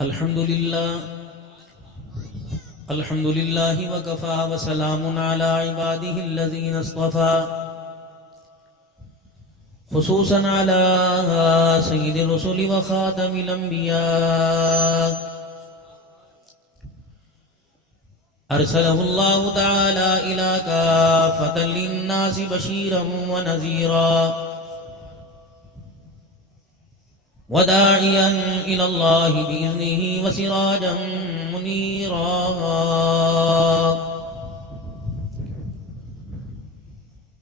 अल्हम्दुलिल्लाह वकफ़ा वसलामुन अला इबादिहिल्लज़ीना इस्तफ़ा खुसूसन अला सय्यिदिर रुसुलि व ख़ातमिल अंबिया अरसलहुल्लाहु तआला इला काफ़तल लिन्नासि बशीरन व नज़ीरा वदाइयन इलल्लाहि बिइज़्निहि व सिराजन मुनीरा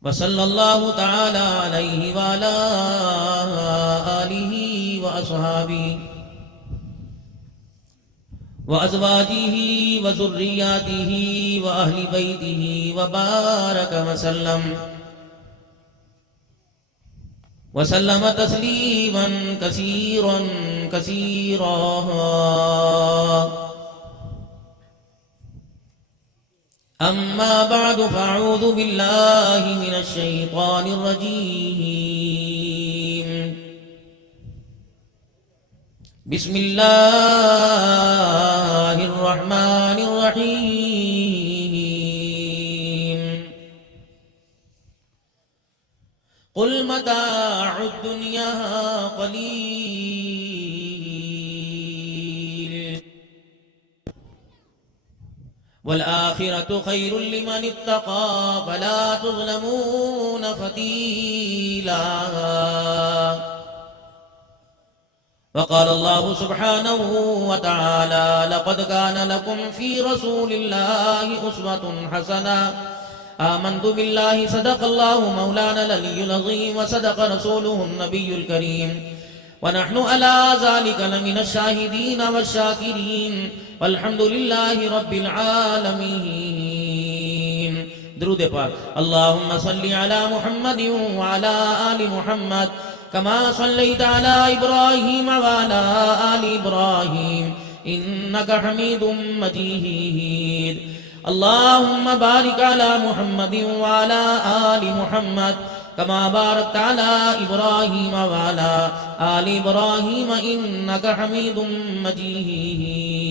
व सल्लल्लाहु तआला अलैहि व अला आलिहि व अस्हाबिहि व अज़वाजिहि व ज़ुर्रिय्यातिहि व अहलि बैतिहि व बारक वसल्लम तस्लीमन कसीरन कसीरा। अम्मा बअदु फ़अऊज़ु बिल्लाहि मिनश शैतानिर रजीम। बिस्मिल्लाहिर रहमानिर रहीम। कुल मताउद दुनिया क़लील वल आखिरतु खैरुल लिमन इत्तक़ा फला तुज़लमून फ़तीला। वक़ाल अल्लाहु सुब्हानहु व तआला लक़द कान लकुम फ़ी रसूलिल्लाहि उस्वतुन हसना आमन्तु बिल्लाहि सदक़ल्लाहु मौलाना अल-अलियुल अज़ीम व सदक़ रसूलुहुन नबियुल करीम व नहनु अला ज़ालिका लमिनश शाहिदीन वश-शाकिरीन वल्हम्दुलिल्लाहि रब्बिल आलमीन। दुरूद पाक। अल्लाहुम्मा सल्लि अला मुहम्मदिन व अला आलि मुहम्मद कमा सल्लैता अला इब्राहीम व अला आलि इब्राहीम इन्नका हमीदुम मजीद। अल्लाहुम्मा बारिक अला मुहम्मदिन व अला आलि मुहम्मद कमा बारकता अला इब्राहीम व अला आलि इब्राहीम इन्नका हमीदुम मजीद।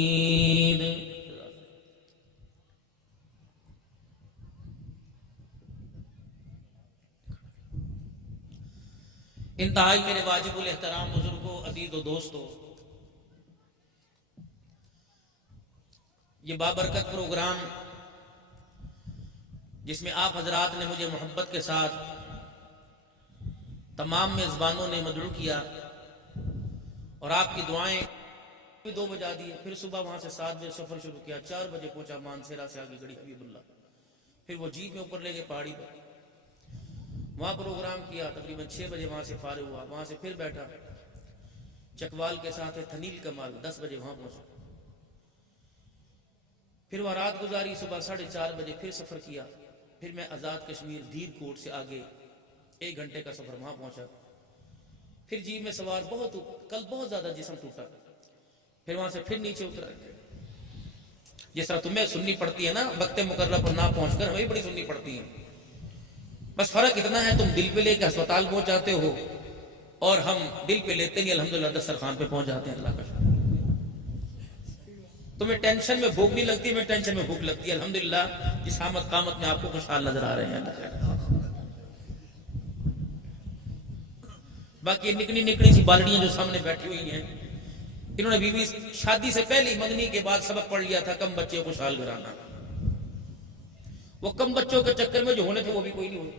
इंतहाई मेरे वाजिबुल एहतराम बुजुर्गों, अजीज़ों, दोस्तों, ये बाबरकत प्रोग्राम जिसमें आप हजरात ने मुझे मोहब्बत के साथ तमाम मेज़बानों ने मदरू किया और आपकी दुआएं भी 2 बजा दिए। फिर सुबह वहां से 7 बजे सफर शुरू किया, 4 बजे पहुंचा मानसेरा से आगे गड़ी हबीबुल्लाह। फिर वो जीप में ऊपर ले गए पहाड़ी पर, वहां प्रोग्राम किया। तकरीबन 6 बजे वहां से फारिग हुआ, वहां से फिर बैठा चकवाल के साथ है थनील कमाल, 10 बजे वहां पहुंचा। फिर वहां रात गुजारी, सुबह 4:30 बजे फिर सफर किया। फिर मैं आजाद कश्मीर धीर कोट से आगे 1 घंटे का सफर वहां पहुंचा। फिर जीप में सवार कल बहुत ज्यादा जिस्म टूटा। फिर वहां से फिर नीचे उतरा। जिस तरह तुम्हें सुननी पड़ती है ना वक्त मुकर्रर पर ना पहुंचकर, हमें बड़ी सुननी पड़ती है। बस फर्क इतना है, तुम दिल पे लेके अस्पताल पहुंच जाते हो और हम दिल पे लेते नहीं, अल्हम्दुलिल्लाह दस्तरखान पे पहुंच जाते हैं। अल्लाह का शुक्र। तुम्हें टेंशन में भूख नहीं लगती, मैं टेंशन में भूख लगती है। अल्हम्दुलिल्लाह इस आमद कामत में आपको खुशहाल नजर आ रहे हैं। बाकी निकनी निकनी सी बालड़ियां जो सामने बैठी हुई हैं, इन्होंने बीवी शादी से पहले मंगनी के बाद सबक पढ़ लिया था, कम बच्चे खुशहाल घराना। वो कम बच्चों के चक्कर में जो होने थे वो भी कोई नहीं हुए।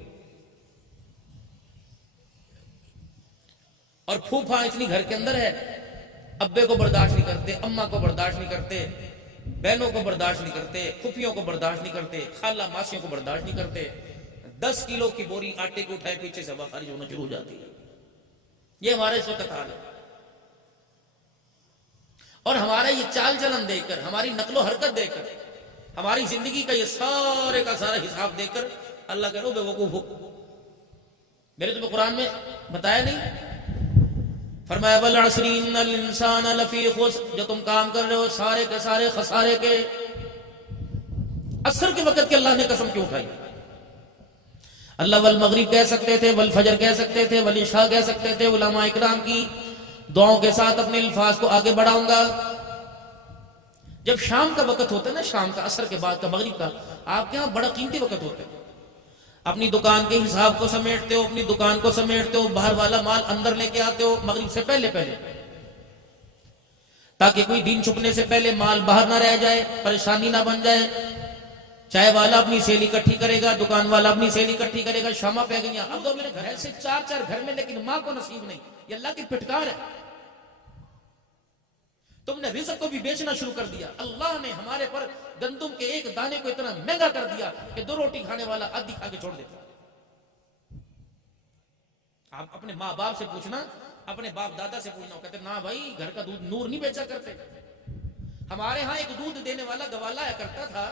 और फूफा इतनी घर के अंदर है, अब्बे को बर्दाश्त नहीं करते, अम्मा को बर्दाश्त नहीं करते, बहनों को बर्दाश्त नहीं करते, खुफियों को बर्दाश्त नहीं करते, खाला मासियों को बर्दाश्त नहीं करते। 10 किलो की बोरी आटे को उठाए पीछे से हवा खारिज होना शुरू हो जाती है। ये हमारे इस वक्त हाल है। और हमारा ये चाल चलन देखकर, हमारी नकलो हरकत देखकर, हमारी जिंदगी का ये सारे का सारा हिसाब देखकर अल्लाह कह लो बेवकूफ हो। मेरे तुम्हें कुरान में बताया नहीं, फरमाया वल अस्री इन्नल इंसाना लफी खुस्र, जो तुम काम कर रहे हो सारे के सारे खसारे के। असर के वक्त के अल्लाह ने कसम क्यों उठाई? अल्लाह वल मगरिब कह सकते थे, वल फजर कह सकते थे, वल इशा कह सकते थे। उलमा इकराम की दुआओं के साथ अपने अल्फाज को आगे बढ़ाऊंगा। जब शाम का वक्त होता है ना, शाम का, असर के बाद का, मगरिब का, आपके यहाँ बड़ा कीमती वक्त होता है। अपनी दुकान के हिसाब को समेटते हो, अपनी दुकान को समेटते हो, बाहर वाला माल अंदर लेके आते हो मगरिब से पहले पहले, ताकि कोई दिन छुपने से पहले माल बाहर ना रह जाए, परेशानी ना बन जाए। चाय वाला अपनी सेल इकट्ठी करेगा, दुकान वाला अपनी सेल इकट्ठी करेगा। शामा पै गई, अब तो मेरे घर से 4-4 घर में, लेकिन मां को नसीब नहीं। ये अल्लाह की फिटकार है। तुमने रिज़्क़ को भी बेचना शुरू कर दिया। अल्लाह ने हमारे पर गंदुम के एक दाने को इतना महंगा कर दिया कि 2 रोटी खाने वाला आधी खा के छोड़ देता। आप अपने माँ बाप से पूछना, अपने बाप दादा से पूछना, कहते ना भाई घर का दूध नूर नहीं बेचा करते। हमारे यहाँ एक दूध देने वाला गवाला आया करता था,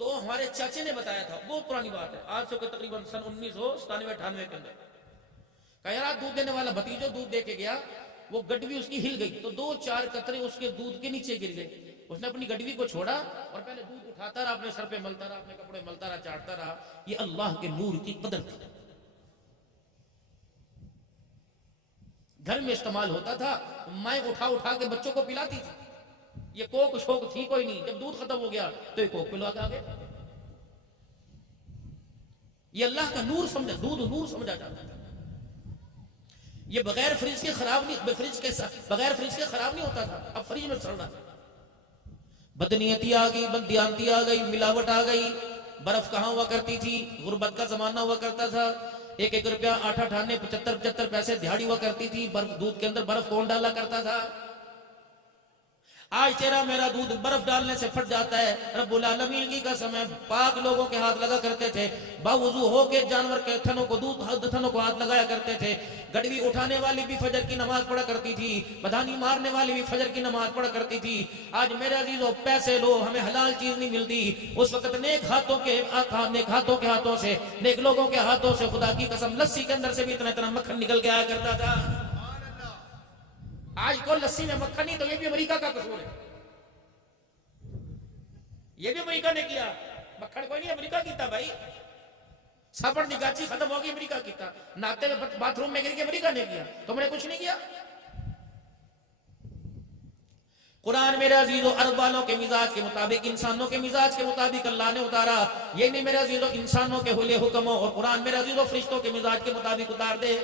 तो हमारे चाचे ने बताया था, बहुत पुरानी बात है, आज से तकरीबन सन 1997-98 के अंदर। कहा यार दूध देने वाला भतीजो दूध दे के गया, वो गडवी उसकी हिल गई, तो 2-4 कतरे उसके दूध के नीचे गिर गए। उसने अपनी गडवी को छोड़ा और पहले दूध उठाता रहा, अपने सर पे मलता रहा, अपने कपड़े मलता रहा, चाटता रहा। ये अल्लाह के नूर की कदर थी। घर में इस्तेमाल होता था, माएँ उठा उठा के बच्चों को पिलाती थी। ये कोक शोक थी कोई नहीं। जब दूध खत्म हो गया तो ये कोक पिला के आ गए। ये अल्लाह का नूर समझा, दूध नूर समझा जाता था। ये बगैर फ्रिज के खराब नहीं, बगैर फ्रिज के खराब नहीं होता था। अब फ्रिज में चल रहा था। बदनीयती आ गई, बददियांती आ गई, मिलावट आ गई। बर्फ कहां हुआ करती थी, गुर्बत का जमाना हुआ करता था। 1-1 रुपया 8-8 आने 75-75 पैसे दिहाड़ी हुआ करती थी। बर्फ, दूध के अंदर बर्फ कौन डाला करता था? आज तेरा मेरा दूध बर्फ डालने से फट जाता है। रब्बुल आलमीन की कसम है, पाक लोगों के हाथ लगा करते थे। बावुजू होके जानवर के थनों को, दूध थनों को हाथ लगाया करते थे। गडवी उठाने वाली भी फजर की नमाज पढ़ा करती थी। बधानी मारने वाली भी फजर की नमाज पढ़ा करती थी। आज मेरे अजीजों, पैसे लो, हमें हलाल चीज नहीं मिलती। उस वक्त नेक हाथों के हाथों से, नेक लोगों के हाथों से, खुदा की कसम, लस्सी के अंदर से भी इतना इतना मक्खन निकल के आया करता था। आज को लस्सी में मक्खन नहीं, तो ये भी अमेरिका का कसूर है। ये भी अमेरिका ने किया। मक्खन कोई नहीं, अमेरिका कीता भाई। साबण दी गाची खत्म होगी, अमेरिका कीता। नाते में बाथरूम में गिर के अमेरिका ने किया, तुमने कुछ नहीं किया। कुरान मेरे अजीजों अरब वालों के मिजाज के मुताबिक, इंसानों के मिजाज के मुताबिक अल्लाह ने उतारा। ये नहीं मेरे अजीजों इंसानों के हुले हुक्मों और कुरान मेरे अजीजों फरिश्तों के मिजाज के मुताबिक उतार दे।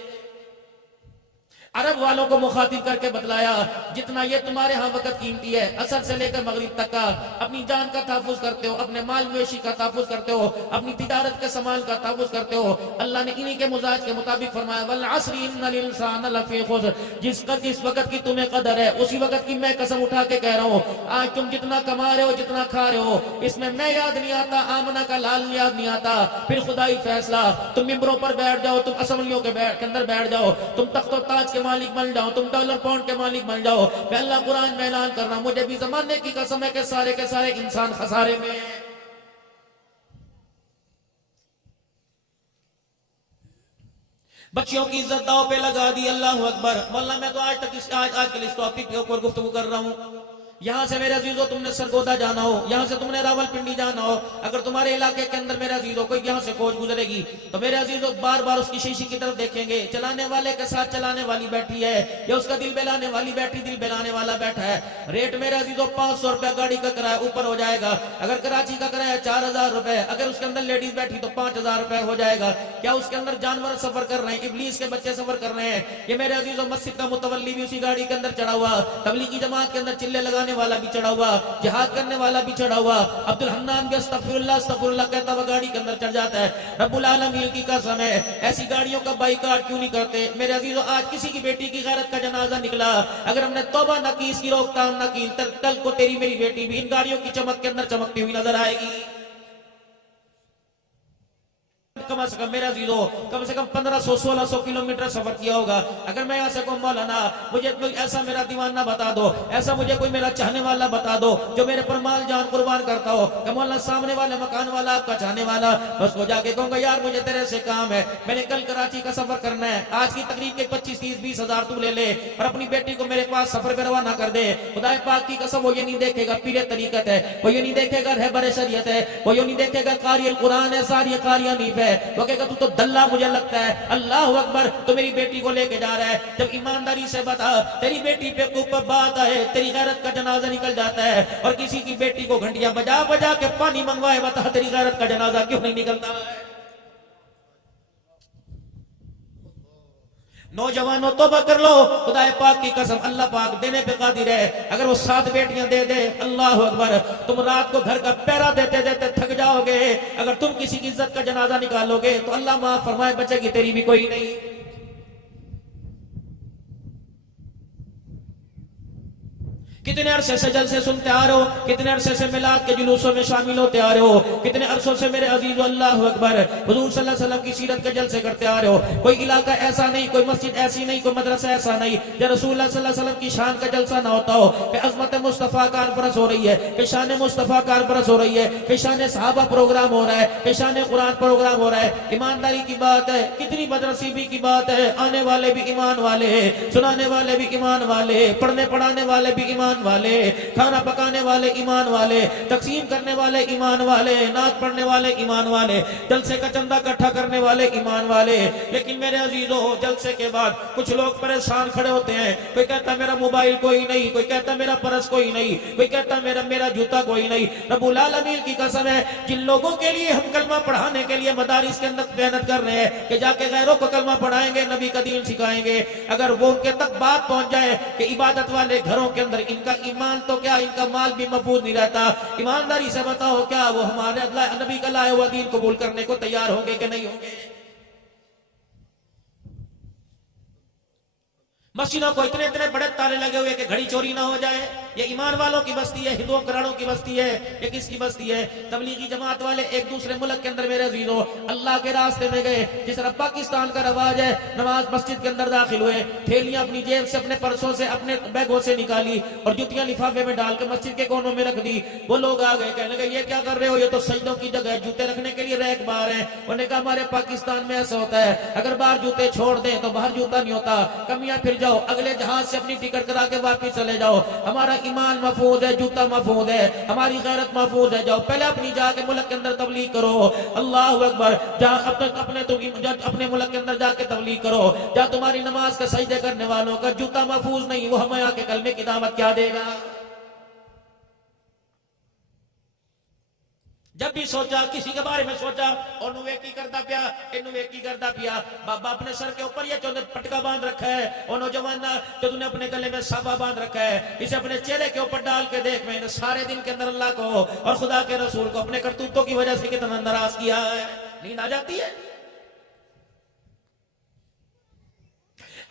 अरब वालों को मुखातिब करके बतलाया, जितना ये तुम्हारे यहाँ वक्त कीमती है, असर से लेकर मगरिब तक का, अपनी जान का तहफ़्फ़ुज़ करते हो, अपने माल मवेशी का तहफ़्फ़ुज़ करते हो, अपनी तिजारत के सामान का तहफ़्फ़ुज़ करते हो। अल्लाह ने इन्हीं के मिजाज के मुताबिक फरमाया, वल अस्री इन्नल इंसान लफ़ी खुस्र। जिस वक्त की तुम्हें कदर है, उसी वक्त की मैं कसम उठा के कह रहा हूँ। आज तुम जितना कमा रहे हो, जितना खा रहे हो, इसमें मैं याद नहीं आता, आमना का लाल याद नहीं आता। फिर खुदाई फैसला, तुम मिंबरों पर बैठ जाओ, तुम असम्बलियों के अंदर बैठ जाओ, तुम तख्तो ताज के मालिक बन जाओ, तुम डॉलर पाउंड के मालिक बन जाओ। मैं अल्लाह कुरान में ऐलान कर रहा हूं, मुझे भी जमाने की कसम है कि सारे के सारे इंसान खसारे में। बच्चियों की इज्जत दाव पे लगा दी। अल्लाह अकबर। मौला मैं तो आज कल इस टॉपिक के ऊपर गुफ्तगू कर रहा हूं। यहां से मेरे अजीजों तुमने सरगोदा जाना हो, यहां से तुमने रावलपिंडी जाना हो, अगर तुम्हारे इलाके के अंदर मेरे अजीजों कोई यहां से कोच गुजरेगी, तो मेरे अजीजों बार बार उसकी शीशी की तरफ देखेंगे। चलाने वाले के साथ चलाने वाली बैठी है या उसका दिल बहलाने वाली बैठी, दिल बहलाने वाला बैठा है। रेट मेरे अजीजों 500 रुपया गाड़ी का किराया ऊपर हो जाएगा। अगर कराची का किराया 4000 रुपए, अगर उसके अंदर लेडीज बैठी तो 5000 रुपए हो जाएगा। क्या उसके अंदर जानवर सफर कर रहे हैं, इब्लीस के बच्चे सफर कर रहे हैं? ये मेरे अजीजों मस्जिद का मुतवल्ली भी उसी गाड़ी के अंदर चढ़ा हुआ, तबलीगी जमात के अंदर चिल्ले लगाने वाला भी चढ़ा हुआ, जिहाद करने वाला भी चढ़ा हुआ। अब्दुल हन्नान भी अस्तगफिरुल्लाह अस्तगफिरुल्लाह कहता हुआ गाड़ी के अंदर चढ़ जाता है। रब्बुल आलमीन की कसम है, ऐसी गाड़ियों का बाइकाट क्यों नहीं करते? मेरे अजीजों, आज किसी की बेटी की गैरत का जनाजा निकला, अगर हमने तौबा न की, इसकी रोकथाम न की, कल को तेरी मेरी बेटी भी इन गाड़ियों की चमक के अंदर चमकती हुई नजर आएगी। कम से कम मेरा जीरो कम से कम 1500-1600 किलोमीटर सफर किया होगा। अगर मैं यहाँ से कहूँ मौलाना मुझे कोई ऐसा मेरा दीवाना बता दो, ऐसा मुझे कोई मेरा चाहने वाला बता दो जो मेरे पर माल जान कुर्बान करता हो, कि मौलाना सामने वाले मकान वाला आपका चाहने वाला, बस को जाके कहूँगा यार मुझे तेरे से काम है, मैंने कल कराची का सफर करना है, आज की तकरीब के 25-30-20 हजार तू ले ले और अपनी बेटी को मेरे पास सफर पे रवाना कर दे। खुदा पाक की कसम वो ये नहीं देखेगा पीरे तरीकत है, वो ये नहीं देखेगा रहबर शरीयत है, वो ये नहीं देखेगा कारियल कुरान है, सारी कारिया नीफ है, वो कहेगा तू तो दल्ला मुझे लगता है, अल्लाह अकबर, तो मेरी बेटी को लेके जा रहा है। जब ईमानदारी से बता, तेरी बेटी पे ऊपर बात आए, तेरी गैरत का जनाजा निकल जाता है, और किसी की बेटी को घंटियां बजा बजा के पानी मंगवाए, बता तेरी गैरत का जनाजा क्यों नहीं निकलता है? नौजवानों तौबा कर लो, खुदा पाक की कसम, अल्लाह पाक देने पे कादिर है। अगर वो 7 बेटियां दे दे, अल्लाह अकबर, तुम रात को घर का पहरा देते देते थक जाओगे। अगर तुम किसी की इज्जत का जनाजा निकालोगे तो अल्लाह माफ फरमाए बचेगी तेरी भी कोई नहीं। कितने अरसे से जलसे सुनते आ रहे हो, कितने अरसे से मिलाद के जुलूसों में शामिल होते आ रहे हो, कितने अरसों से मेरे अजीज अल्लाह अकबर हुजूर सल्लल्लाहु अलैहि वसल्लम की सीरत के जलसे करते आ रहे हो। कोई इलाका ऐसा नहीं, कोई मस्जिद ऐसी नहीं, कोई मदरसा ऐसा नहीं जब रसूलुल्लाह सल्लल्लाहु अलैहि वसल्लम की शान का जलसा ना होता हो, कि अजमत मुस्तफ़ा कॉन्फ्रेंस हो रही है, कि शान मुस्तफ़ा कॉन्फ्रेंस हो रही है, कि शान सहाबा प्रोग्राम हो रहा है, कि शान कुरान प्रोग्राम हो रहा है। ईमानदारी की बात है, कितनी बदनसीबी की बात है, आने वाले भी ईमान वाले, सुनाने वाले भी ईमान वाले, पढ़ने पढ़ाने वाले भी ईमान वाले, खाना पकाने वाले ईमान वाले, तकसीम करने वाले ईमान वाले, नात पढ़ने वाले ईमान वाले, जलसे का चंदा इकट्ठा करने वाले ईमान वाले। लेकिन मेरे अजीजों, जलसे के बाद कुछ लोग परेशान खड़े होते हैं। कोई कहता मेरा मोबाइल कोई नहीं, कोई कहता मेरा पर्स कोई नहीं, कोई कहता मेरा जूता कोई नहीं। रब्बुल आलमीन की कसम है, जिन लोगों के लिए हम कलमा पढ़ाने के लिए मदारिस के अंदर मेहनत कर रहे हैं कि जाके गैरों को कलमा पढ़ाएंगे, नबी का दीन सिखाएंगे, अगर वो उनके तक बात पहुंच जाए कि इबादत वाले घरों के अंदर इनका ईमान तो क्या, इनका माल भी महफूज नहीं रहता, ईमानदारी से बताओ क्या वो हमारे नबी का लाया हुआ दीन कबूल करने को तैयार होंगे कि नहीं होंगे? मस्जिदों को इतने इतने बड़े ताले लगे हुए कि घड़ी चोरी ना हो जाए। ये ईमान वालों की बस्ती है, हिंदुओं कराड़ों की बस्ती है, ये किसकी बस्ती है? तबलीगी जमात वाले एक दूसरे मुल्क के अंदर मेरे अजीजों अल्लाह के रास्ते में गए। जिस तरह पाकिस्तान का रवाज है, नमाज मस्जिद के अंदर दाखिल हुए, थैलियां अपनी जेब से, अपने पर्सों से, अपने बैगों से निकाली और जूतियां लिफाफे में डाल के मस्जिद के कोनों में रख दी। वो लोग आ गए, कहने लगे ये क्या कर रहे हो, ये तो सजदों की जगह है, जूते रखने के लिए रैक बाहर है। उन्होंने कहा हमारे पाकिस्तान में ऐसा होता है, अगर बाहर जूते छोड़ दें तो बाहर जूता नहीं होता, कमियां फिर जाओ, अगले जहाज से अपनी टिकट करा के वापिस चले जाओ। हमारा ईमान महफूज है, जूता महफूज है, हमारी गैरत महफूज है, जाओ पहले अपनी जाके मुल्क के अंदर तबलीग करो। अल्लाह अकबर, अपने मुल्क के अंदर जाके तबलीग करो। जा तुम्हारी नमाज का सजदे करने वालों का जूता महफूज नहीं, वो हमें आके कलमे की दावत क्या देगा? जब भी सोचा, किसी के बारे में सोचा, और नुवेकी करता पिया, नुवेकी करता पिया। बाबा अपने सर के ऊपर ये जो पटका बांध रखा है, और नौजवान जो तूने अपने गले में साबा बांध रखा है, इसे अपने चेहरे के ऊपर डाल के देख, मैंने सारे दिन के अंदर अल्लाह को और खुदा के रसूल को अपने करतूतों की वजह से कितना नाराज किया है। नींद आ जाती है?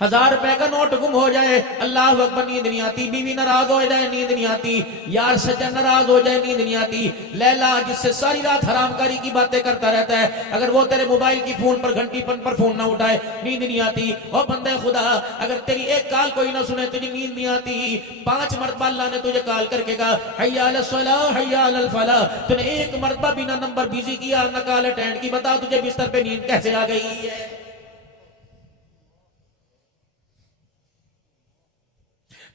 1000 रुपए का नोट गुम हो जाए, अल्लाह अकबर, नींद नहीं आती। बीवी नाराज हो जाए, नींद नहीं आती। यार सज्जन नाराज हो जाए, नींद नहीं आती। लैला जिससे सारी रात हरामकारी की बातें करता रहता है, अगर वो तेरे मोबाइल की फोन पर घंटी पर फोन ना उठाए, नींद नहीं आती। और बंदे खुदा, अगर तेरी एक कॉल कोई ना सुने, तुझे नींद नहीं आती। 5 मरतबा अल्लाह ने तुझे कॉल करके कहा हय्या अलल सलाह, हय्या अलल फलाह, तूने एक मरतबा बिना नंबर बिजी किया, न कॉल अटेंड की, बता तुझे बिस्तर पे नींद कैसे आ गई है?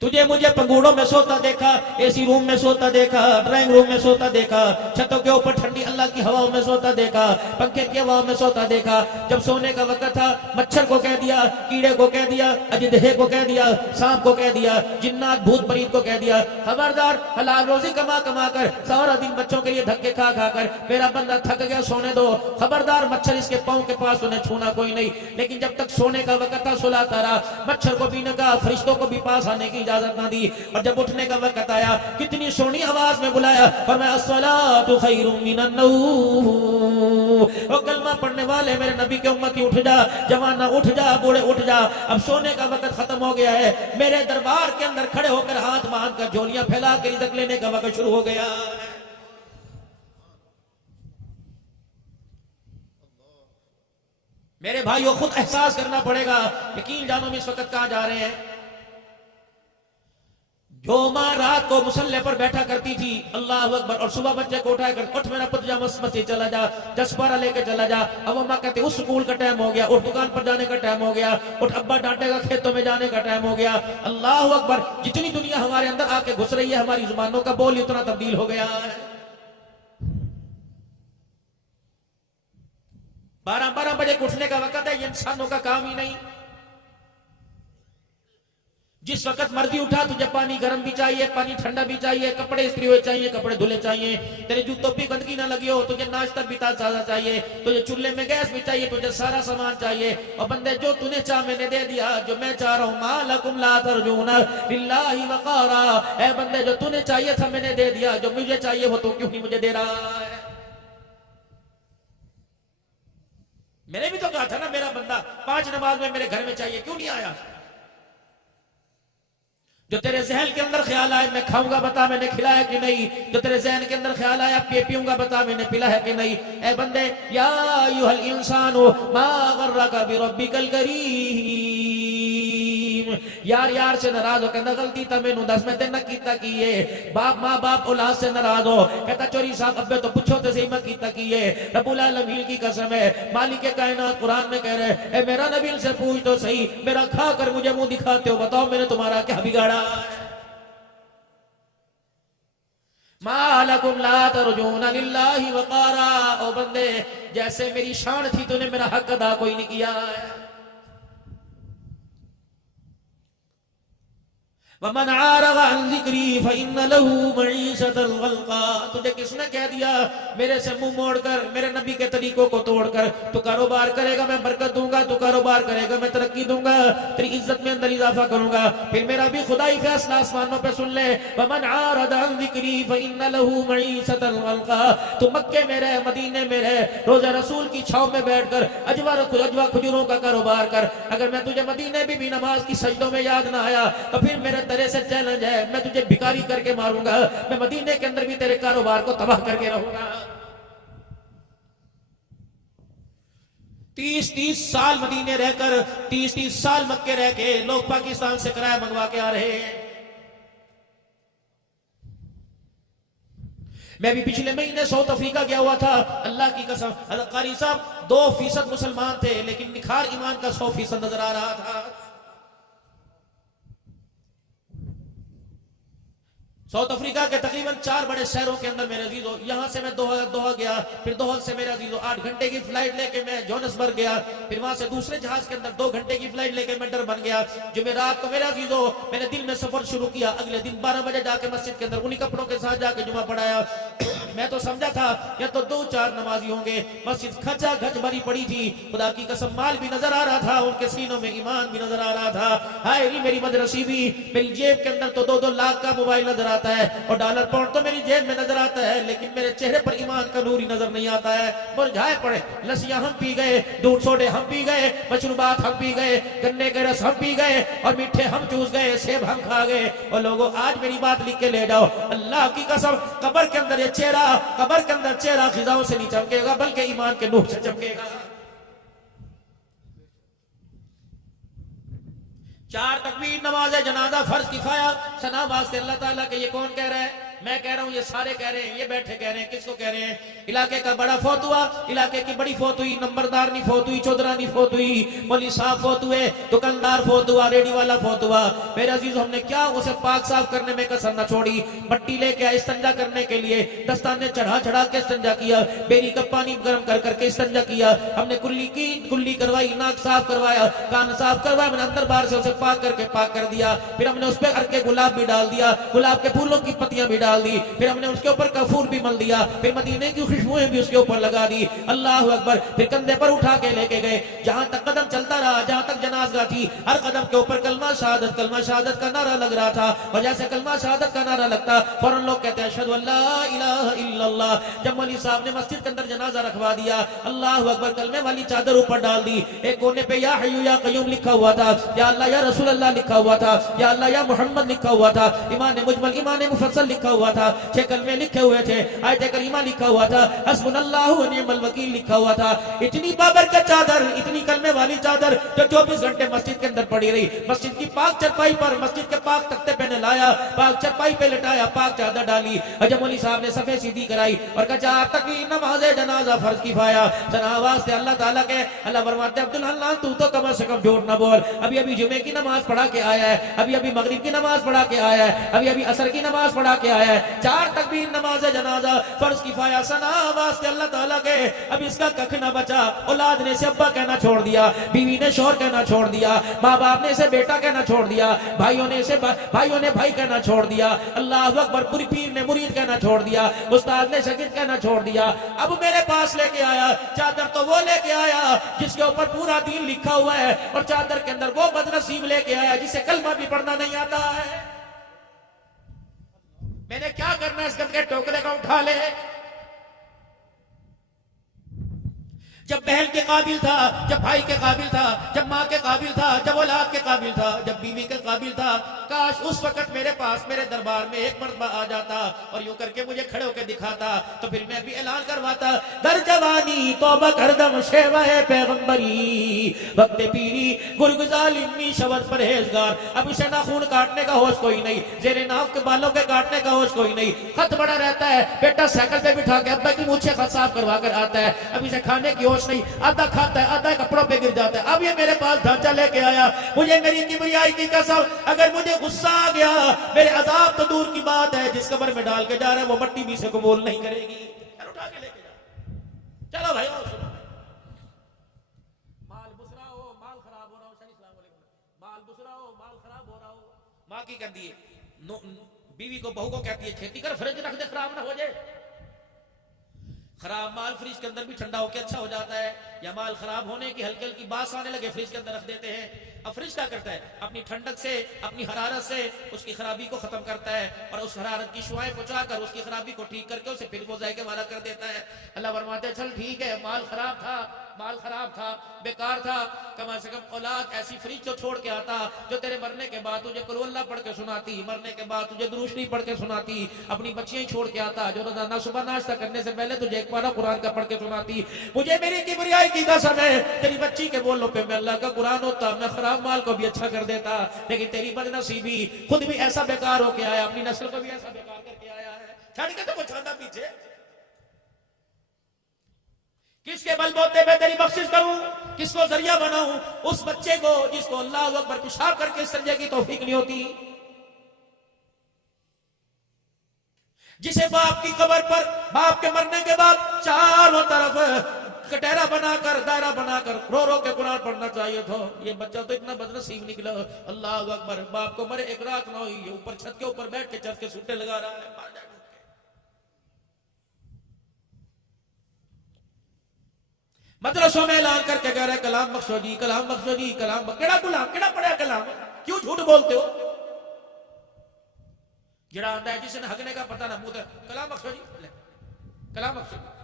तुझे मुझे पंगूड़ों में सोता देखा, एसी रूम में सोता देखा, ड्राइंग रूम में सोता देखा, छतों के ऊपर ठंडी अल्लाह की हवाओं में सोता देखा, पंखे की हवाओं में सोता देखा। जब सोने का वक्त था, मच्छर को कह दिया, कीड़े को कह दिया, अजदहे को कह दिया, सांप को कह दिया, जिन्नात भूत प्रेत को कह दिया, खबरदार, हलाल रोजी कमा कमा कर सारा दिन बच्चों के लिए धक्के खा खा कर मेरा बंदा थक गया, सोने दो। खबरदार, मच्छर इसके पाँव के पास, उन्हें छूना कोई नहीं। लेकिन जब तक सोने का वक्त था, सुलाता रहा। मच्छर को भी न कहा, फरिश्तों को भी पास आने की इजाजत ना दी। और जब उठने का वक्त आया, कितनी सोनी आवाज में बुलाया, फरमाया अस्सलातु खैरुम मिनन नौम। ओ कलमा पढ़ने वाले मेरे नबी के उम्मती, उठ जा, जवाना उठ जा, बूढ़े उठ जा, अब सोने का वक्त खत्म हो गया है। मेरे दरबार के अंदर खड़े होकर हाथ बांध कर झोलियां फैला कर रिज़्क लेने का वक्त शुरू हो गया। मेरे भाइयों, खुद एहसास करना पड़ेगा। यकीन जानो हम इस वक्त कहां जा रहे हैं। जो माँ रात को मुसल्ले पर बैठा करती थी, अल्लाह अकबर, और सुबह बच्चे को उठाया कर, उठ मेरा पुत्र जा मस्जिद चला जा, 10-12 लेके चला जा। अब वो माँ कहती उस स्कूल का टाइम हो गया, उठ दुकान पर जाने का टाइम हो गया, उठ अब्बा डांटेगा, खेतों में जाने का टाइम हो गया। अल्लाह अकबर, जितनी दुनिया हमारे अंदर आके घुस रही है, हमारी जुबानों का बोल उतना तब्दील हो गया है। 12-12 बजे उठने का वक्त है, ये इंसानों का काम ही नहीं। जिस वक्त मर्जी उठा, तुझे पानी गर्म भी चाहिए, पानी ठंडा भी चाहिए, कपड़े इस्त्री हुए चाहिए, कपड़े धुले चाहिए, तेरे जूतों पे गंदगी ना लगी हो, तुझे नाश्ता भी ताजा चाहिए, तुझे चूल्हे में गैस भी चाहिए, तुझे सारा सामान चाहिए। और बंदे जो तूने चाह मैंने दे दिया, जो मैं चाह रहा हूं, मा लकुम ला तर्जूना लिल्लाहि वक़ारा। ऐ बंदे जो तूने चाहिए था मैंने दे दिया, जो मुझे चाहिए वो तो क्यों नहीं मुझे दे रहा है? मैंने भी तो कहा था ना, मेरा बंदा 5 नमाज में मेरे घर में चाहिए, क्यों नहीं आया? जो तेरे जहन के अंदर ख्याल आए, मैं खाऊंगा बता मैंने खिलाया कि नहीं। जो तेरे जहन के अंदर ख्याल आया, पीऊंगा बता मैंने पिला है कि नहीं। ए बंदे, या अय्युहल इंसानु मा गर्रका बिरब्बिकल करीम। यार यार से नाराज हो, कहता गलती था मैनू दस, मैं तेना कीता की है। बाप माँ बाप औलाद से नाराज हो, कहता चोरी साहब अब्बे तो पूछो तो सही मैं कीता की है। रब्बुल आलमीन की कसम है, मालिक के कायनात कुरान में कह रहे, ए मेरा नबी से पूछ तो सही, मेरा खा कर मुझे मुंह दिखाते हो, बताओ मैंने तुम्हारा क्या बिगाड़ा? मालकुम ला तर्जूना लिल्लाहि वक़ारा। ओ बंदे, जैसे मेरी शान थी तूने मेरा हक अदा कोई नहीं किया है। वमन आरग़ अन ज़िक्री फ़इन्न लहू मईशतन ज़ल्क़ा। तुझे किसने कह दिया मेरे से मुंह मोड़कर, मेरे नबी के तरीकों को तोड़कर तू कारोबार करेगा मैं बरकत दूंगा, तू कारोबार करेगा मैं तरक्की दूंगा, तेरी इज्जत में अंदर इजाफा करूंगा। फिर मेरा भी खुदाई फैसला आसमानों पे सुन ले, वमन आरज़ अन ज़िक्री फ़इन्न लहू मईशतन ज़ल्क़ा। तू मक्के में रह, मदीने में रह, रोज़ा रसूल की छांव में बैठकर अजवा खजूरों का कारोबार कर। अगर मैं तुझे मदीने भी नमाज की सजदों में याद ना आया तो फिर मेरे तेरे से चैलेंज है, मैं तुझे भिखारी करके मारूंगा, मैं मदीने के अंदर भी तेरे कारोबार को तबाह करके रहूंगा। 30-30 साल मदीने रहकर, 30-30 साल मक्के रह के लोग पाकिस्तान से किराया मंगवा के आ रहे हैं। मैं भी पिछले महीने साउथ अफ्रीका गया हुआ था, अल्लाह की कसम, कारी साहब 2% मुसलमान थे लेकिन निखार ईमान का 100% नजर आ रहा था। साउथ अफ्रीका के तकरीबन 4 बड़े शहरों के अंदर मेरे अजीजों, यहां से मैं दोहा गया, फिर दोहा से मेरे अजीजों 8 घंटे की फ्लाइट लेके मैं जोहान्सबर्ग गया, फिर वहां से दूसरे जहाज के अंदर 2 घंटे की फ्लाइट लेके मैं डरबन गया। जुमेरात को मेरे अजीजों मैंने दिल में सफर शुरू किया, अगले दिन 12 बजे जाके मस्जिद के अंदर उन्हीं कपड़ों के साथ जाके जुमा पढ़ाया। मैं तो समझा था या तो 2-4 नमाजी होंगे, मस्जिद खचा खच भरी पड़ी थी, खुदा की कसम माल भी नजर आ रहा था, उनके सीनों में ईमान भी नजर आ रहा था। हाय मेरी मदरसीबी, मेरी जेब के अंदर तो 2-2 लाख का मोबाइल नजर आता है और डॉलर पाउंड तो मेरी जेब में नजर आता है, लेकिन मेरे चेहरे पर ईमान का नूर ही नजर नहीं आता है। मुरझाए पड़े, लस्सियां हम पी गए, दूध सोडे हम पी गए, मशरूबात हम पी गए, गन्ने के रस हम पी गए और मीठे हम चूस गए, सेब हम खा गए। और लोगों आज मेरी बात लिख के ले जाओ, अल्लाह की कसम कब्र के अंदर ये चेहरा, कब्र के अंदर चेहरा खिजाओं से नहीं चमकेगा बल्कि ईमान के नूर से चमकेगा। 4 तकबीर नमाज जनाजा फर्ज किफाया सना वास्ते अल्लाह ताला के। ये कौन कह रहा है? मैं कह रहा हूं, ये सारे कह रहे हैं, ये बैठे कह रहे हैं। किसको कह रहे हैं? इलाके का बड़ा फौत हुआ, इलाके की बड़ी फौत हुई, नंबरदार नहीं फौत हुई, चौधरानी फौत हुई, मौली साहब फौत हुए, दुकानदार फौत हुआ, रेडी वाला फौत हुआ। मेरे अजीज, हमने क्या उसे पाक साफ करने में कसर न छोड़ी। मट्टी लेके आए इस्तंजा करने के लिए, दस्ताने चढ़ा चढ़ा के इस्तंजा किया, बेरी का पानी गर्म कर करके इस्तंजा किया। हमने कुल्ली करवाई, नाक साफ करवाया, कान साफ करवाया, मैंने अंदर बाहर से उसे पाक करके पाक कर दिया। फिर हमने उस पर अर्के गुलाब भी डाल दिया, गुलाब के फूलों की पत्तियां भी डाल दी, फिर हमने उसके ऊपर कफूर भी मल दिया, फिर मदीने की खुशबुएं भी उसके ऊपर लगा दी। अल्लाह अकबर। फिर कंधे पर उठा के लेके गए, जहां तक कदम चलता रहा, जहां तक जनाज़ा थी, हर कदम के ऊपर कलमा शहादत का नारा लग रहा था। और जैसे कलमा शहादत का नारा लगता फौरन लोग कहते हैं अशहदु अल्ला इलाहा इल्लल्लाह। जब मौलवी साहब ने मस्जिद के अंदर जनाजा रखवा दिया, अल्लाह अकबर, कलमे वाली चादर ऊपर डाल दी। एक कोने पे या हय्यू या कय्यूम लिखा हुआ था, या अल्लाह या रसूल अल्लाह लिखा हुआ था, या अल्लाह या मोहम्मद लिखा हुआ था, ईमान मुजमल ईमान मुफस्सल लिखा हुआ था, 6 कलमे लिखे हुए थे, आयत करीमा लिखा हुआ था, हस्बुनल्लाहु व निअमल वकील लिखा हुआ था। इतनी बाबरकत चादर, इतनी कलमे वाली चादर जो 24 घंटे मस्जिद के अंदर पड़ी रही। मस्जिद की पाक चरपाई पर, मस्जिद के पाक तख्ते पे ने लाया, पाक चरपाई पे लिटाया, पाक चादर डाली। अजम मौलवी साहब ने सफे सीधी कराई और कहा 4 तकबीर नमाज जनाजा फर्ज किफाया सनावाज से अल्लाह ताला के। अल्लाह फरमाते अब्दुल हन्नान, तू तो कम से कम झूठ ना बोल, अभी अभी जुमे की नमाज पढ़ा के आया है, अभी अभी मगरिब की नमाज पढ़ा के आया है, अभी अभी असर की नमाज पढ़ा के आया है। 4 तकबीर नमाज जनाजा फर्ज किफाया सना वास्ते अल्लाह ताला के। अब इसका कख ना बचा। औलाद ने से अब्बा कहना छोड़ दिया, बीवी ने शोर कहना छोड़ दिया, माँ बाप ने से बेटा कहना छोड़ दिया, भाइयों ने भाई कहना छोड़ दिया, अल्लाह अकबर, पूरी पीर ने मुरीद कहना छोड़ दिया, उस्ताद ने शागिर्द कहना छोड़ दिया। अब मेरे पास लेके आया चादर, तो वो लेके आया जिसके ऊपर पूरा दीन लिखा हुआ है, और चादर के अंदर वो बदनसीब लेके आया जिसे कलमा भी पढ़ना नहीं आता है। मैंने क्या करना है? इस गंदे टोकरे का उठा ले। जब बहन के काबिल था, जब भाई के काबिल था, जब माँ के काबिल था, जब औलाद के काबिल था, जब बीवी के काबिल था, काश उस वक्त मेरे पास, मेरे दरबार में एक मर्तबा आ जाता और यूं करके मुझे खड़े होकर दिखाता, तो फिर मैं भी ऐलान करवाता, दर जवानी तौबा करदम शेवाए पैगंबरी, वक्त पीरी गुरगुजार इम्मी शब्द परहेजगार। अब इसे नाखून काटने का होश कोई नहीं, जेरे नाक के बालों के काटने का होश कोई नहीं। खत बड़ा रहता है, बेटा साइकिल पे बिठा के अब्बा की मूछें खत साफ करवा कर आता है। अब इसे खाने की नहीं, आधा खाता है, आधा कपड़ों पे गिर जाता है। अब ये मेरे पास ढांचा लेके आया, मुझे मेरी किबरियाई की कसम, अगर मुझे गुस्सा आ गया, मेरे अजाब तो दूर की बात है, जिस कब्र में डाल के जा रहा है वो मट्टी भी इसे कबूल नहीं करेगी। चलो उठा के लेके जा। चलो भाई, और सुनो, माल बुसरा हो, माल खराब हो रहा हो, माल बुसरा हो, माल खराब हो रहा हो, माँ की कहती है, बीवी को बहू को कहती है, खेती कर, फ्रिज रख दे, खराब ना हो जाए। खराब माल फ्रिज के अंदर भी ठंडा होकर अच्छा हो जाता है, या माल खराब होने की हल्की हल्की बास आने लगे फ्रिज के अंदर रख देते हैं। अब फ्रिज क्या करता है? अपनी ठंडक से, अपनी हरारत से उसकी खराबी को खत्म करता है, और उस हरारत की शुआएं पहुंचाकर उसकी खराबी को ठीक करके उसे फिर वो जायके वाला कर देता है। अल्लाह फरमाते, चल ठीक है, माल खराब था, बेकार था, कम से कम औलाद ऐसी फ्रिज तो छोड़ के आता जो तेरे मरने के बाद तुझे कुल अल्लाह पढ़ के सुनाती, मरने के बाद तुझे दुरूद शरीफ पढ़ के सुनाती, अपनी बच्चियां ही छोड़ के आता जो रोजाना सुबह नाश्ता करने से पहले तुझे एक पारा कुरान का पढ़ के सुनाती। मुझे मेरी किबरियाई की कसम है, तेरी बच्ची के बोलों पे मैं अल्लाह का कुरान होता, मैं खराब माल को भी अच्छा कर देता, लेकिन तेरी बदनसीबी, खुद भी ऐसा बेकार होके आया, अपनी नस्ल को भी ऐसा बेकार करके आया है। छड़ के तो कुछ आंदा पीछे, किसके बलबूते पे तेरी बख्शिश करूं, किसको जरिया बनाऊं? उस बच्चे को जिसको अल्लाह अकबर पेशाब करके समझे की तौफीक नहीं होती, जिसे बाप की कब्र पर, बाप के मरने के बाद चारों तरफ कटहरा बनाकर, दायरा बनाकर रो रो के कुरान पढ़ना चाहिए था। ये बच्चा तो इतना बदनसीब निकला, अल्लाह अकबर, बाप को मरे एक रात ना हुई, ऊपर छत के ऊपर बैठ के छत के सूटे लगा रहा है। मदरसों में ऐलान करके कह रहे कलाम बख्शोजी, कलाम बख्शोजी, कलाम केड़ा गुलाम, केड़ा पढ़ा कलाम, क्यों झूठ बोलते हो? जड़ा आंदा है जिसने हगने का पता ना, मुंह कलाम बख्शोजी, कलाम बख्शोजी,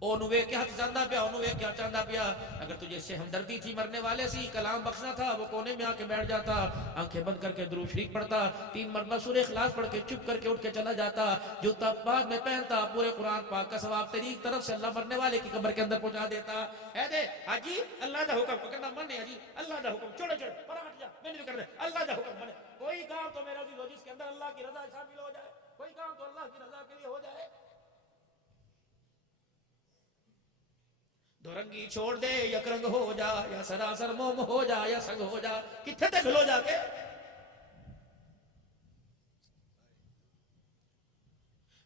ओनू वे क्या चाहता पिया, ओनू वे क्या चाहता पिया। अगर तुझे इससे हमदर्दी थी, मरने वाले सी, कलाम बख्शना था, वो कोने में आके बैठ जाता, आंखें बंद करके दुरूद शरीफ पढ़ता, 3 मरतबा सूरह इखलास पढ़ के चुप करके उठ के चला जाता, जूता बाद में पहनता, पूरे कुरान पाक का सवाब तेरी तरफ से अल्लाह मरने वाले की कब्र के अंदर पहुंचा देता है। दे हाजी अल्लाह का हुक्म पकड़ना मन हाजी, अल्लाह का हुक्म छोड़ो छोड़ो, पर हट जा, मैंने भी कर रहे, अल्लाह का हुक्म बने। कोई काम तो मेरा भी हो जिसके अंदर अल्लाह की रजा शामिल हो जाए, कोई काम तो अल्लाह की रजा के लिए हो जाए। धुरंगी छोड़ दे, यकरंग हो जा, या सरासर मोम हो जा, या संग हो जा, किथे तक लो जाके।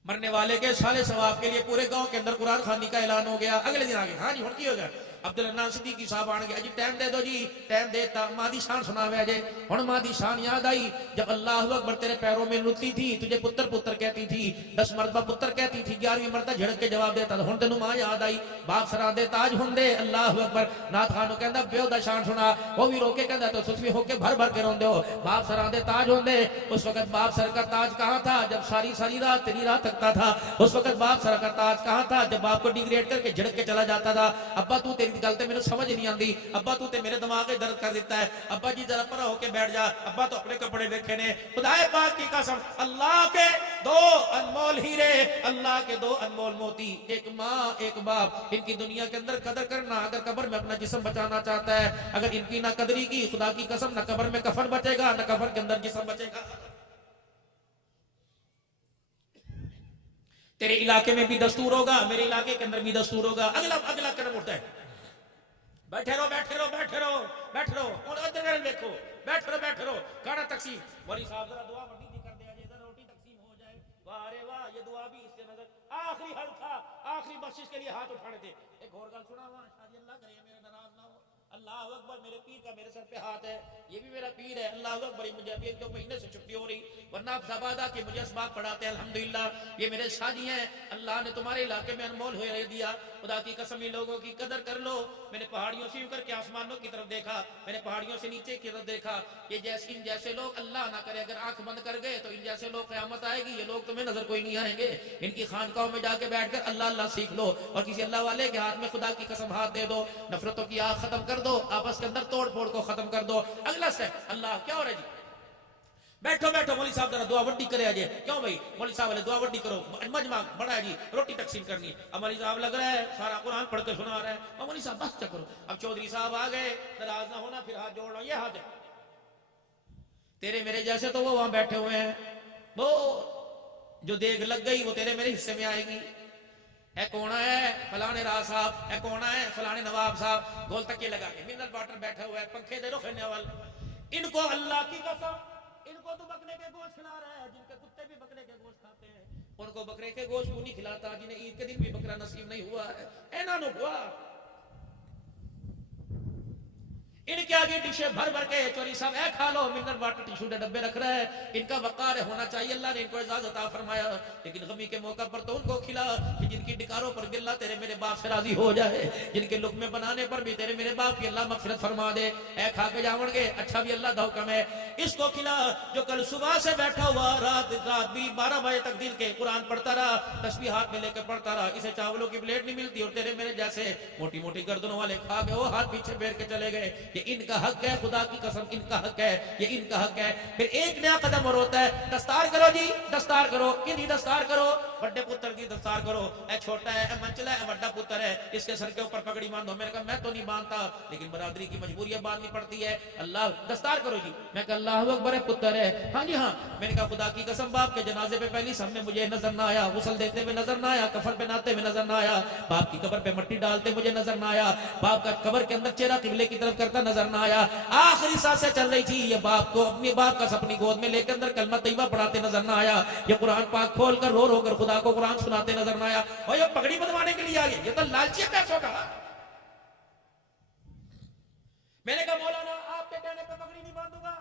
मरने वाले के साले सवाब के लिए पूरे गांव के अंदर कुरान खानी का ऐलान हो गया। अगले दिन आगे, हाँ जी हुण की हो गया, अब्दुल अन्ना सिद्दीकी साहब आन गया जी, टाइम दे दो जी, टाइम देता, मां दी शान सुनावे अजे। हुण मां दी शान याद आई, जब अल्लाह अकबर तेरे पैरों में लुटती थी, तुझे पुत्र पुत्र कहती थी, 10 मरतबा पुत्र कहती थी, 11वीं मरतबा झड़क के जवाब देता था। हुण तेनू मां याद आई, बाप सरा दे ताज हुंदे, अल्लाह अकबर। नाथ खान कहंदा प्यो दा शान सुना, वो भी रोके कहंदा तो सुसवी होके भर भर के रोंदे हो, बाप सरा दे ताज हुंदे। उस वक्त बाप सर का ताज कहां था? जब सारी सारी रात तेरी रात तकता था। उस वक्त बाप सर का ताज कहां था? जब बाप को डिग्रेड करके झड़क के चला जाता था। अब्बा तू तेरी गल ते मेनू समझ नहीं आती, अब्बा तू ते मेरे दिमाग में दर्द कर देता है, अब्बा जी जरा परा होके बैठ जा, अब्बा तो अपने कपड़े देखे ने। खुदाए पाक की कसम, अल्लाह के 2 अनमोल हीरे, अल्लाह के 2 अनमोल मोती, एक माँ एक बाप, इनकी दुनिया के अंदर कदर करना। अगर कब्र में अपना जिस्म बचाना चाहता है, अगर इनकी ना कदरी की, खुदा की कसम, ना कब्र में कफन बचेगा, ना कफन के अंदर जिस्म बचेगा। तेरे इलाके में भी दस्तूर होगा, मेरे इलाके के अंदर भी दस्तूर होगा। अगला अगला कदम उठता है, बैठे रहो बैठे रहो बैठे रहो बैठे रहो, और अदर देखो, बैठे रहो खाना तकसीम। मौलवी साहब जरा दुआ बड़ी दी कर दे, जरा रोटी तकसीम हो जाए, भी इससे नजर, आखिरी हल था, आखिरी बख्शिश के लिए हाथ उठाने थे। एक और गल सुना हुआ शादी, अल्लाह करे मेरा नाराज ना हो। अल्लाह अकबर, मेरे पीर का मेरे सर पे हाथ है, ये भी मेरा पीर है। अल्लाह अकबर, मुझे अभी 1-2 महीने से छुट्टी हो रही, वरना आप ज़बादा के मुझे असबाब पढ़ाते हैं। अल्हम्दुलिल्लाह ये मेरे शादी हैं, अल्लाह ने तुम्हारे इलाके में अनमोल हुए दिया। खुदा की कसम, ये लोगों की कदर कर लो। मैंने पहाड़ियों से यूं करके आसमानों की तरफ देखा, मैंने पहाड़ियों से नीचे की तरफ देखा। ये जैसे इन जैसे लोग, अल्लाह ना करे अगर आंख बंद कर गए तो इन जैसे लोग, क़यामत आएगी ये लोग तुम्हें नजर कोई नहीं आएंगे। इनकी खानकाहों में जाके बैठकर अल्लाह अल्लाह सीख लो, और किसी अल्लाह वाले के हाथ में खुदा की कसम हाथ दे दो, नफरतों की आग खत्म कर दो, आपस के अंदर तोड़ फोड़ को खत्म कर दो। अगला स्टेप, अल्लाह क्या हो रहा है जी? बैठो बैठो, मौलवी साहब जरा दुआ वड्डी करे आज। क्यों भाई मौलवी साहब वाले दुआ वड्डी करो, मजमा बड़ा है जी, रोटी तकसीम करनी है। अब मौलवी साहब लग रहा है सारा कुरान पढ़ के सुना रहा है, अब मौलवी साहब बस करो। अब चौधरी साहब आ गए, नाराज ना होना, फिर हाथ जोड़ लो, ये हाथ है तेरे मेरे जैसे, तो वो वहां बैठे हुए हैं, वो जो देख लग गई वो तेरे मेरे हिस्से में आएगी। है कौन है? फलाने राज साहब, है कौन है? फलाने नवाब साहब, गोल तकिए लगा के मिनरल वाटर बैठा हुआ है, पंखे दे रखे वाल। इनको अल्लाह की कसम, इनको तो बकरे के गोश्त खिला रहा है, जिनके कुत्ते भी बकरे के गोश्त खाते हैं, उनको बकरे के गोश्त क्यों नहीं खिलाता? जिन्हें ईद के दिन भी बकरा नसीब नहीं हुआ है, ऐना नो हुआ। इनके आगे डिशे भर भर के चोरी साहब है खा लो, मिनरल वाटर टिश्यू के डब्बे रख रहा है। इनका वकार होना चाहिए, अल्लाह ने इनको इजाजत अता फरमाया, लेकिन गमी के मौका पर तो उनको खिला कि जिनकी डिकारों पर भी अल्लाह तेरे मेरे बाप से राजी हो जाए, जिनके लुक़मे बनाने पर भी तेरे मेरे बाप की अल्लाह मग़फ़िरत फरमा दे। ऐ खा के जावणगे, अच्छा भी अल्लाह दा हुक्म है, इसको खिला जो कल सुबह से बैठा हुआ रात भी 12 बजे तक दिन के कुरान पढ़ता रहा, तस्बीह हाथ में लेकर पढ़ता रहा। इसे चावलों की प्लेट नहीं मिलती, और तेरे मेरे जैसे मोटी मोटी गर्दनों वाले खा के वो हाथ पीछे फेर के चले गए। ये इनका हक है, खुदा की कसम इनका हक है, ये इनका हक है। फिर एक नया कदम और होता है, दस्तार करो जी, दस्तार करो, किन्हीं दस्तार करो, बड़े पुत्र की दस्तार करो। ऐ छोटा है, ऐ मंचला है, बड़ा पुत्र है, इसके सर के ऊपर पगड़ी बांधो। मैंने कहा मैं तो नहीं बांधता, लेकिन बरादरी की मजबूरियां बांधनी पड़ती है। अल्लाह दस्तार करो जी। मैं कहा अल्लाह अकबर, पुत्र है, हाँ जी हाँ। मैंने कहा खुदा की कसम, बाप के जनाजे पे पहली सब में मुझे नजर ना आया, गुस्ल देते हुए नजर ना आया, कफन पहनाते हुए नजर ना आया, बाप की कब्र पे मट्टी डालते मुझे नजर ना आया, बाप का कब्र के अंदर चेहरा किबले की तरफ करता नजर ना आया। आखिरी सांसें चल रही थी, ये बाप को अपने बाप का अपनी गोद में लेकर अंदर कलमा तैयबा पढ़ाते नजर ना आया, ये कुरान पाक खोल कर रो रो कर खुदा को कुरान सुनाते नजर ना आया। और ये पगड़ी बनवाने के लिए आ गए, ये तो लालची है पैसों का। मैंने कहा मौलाना आपके कहने पे पगड़ी नहीं बांधूंगा,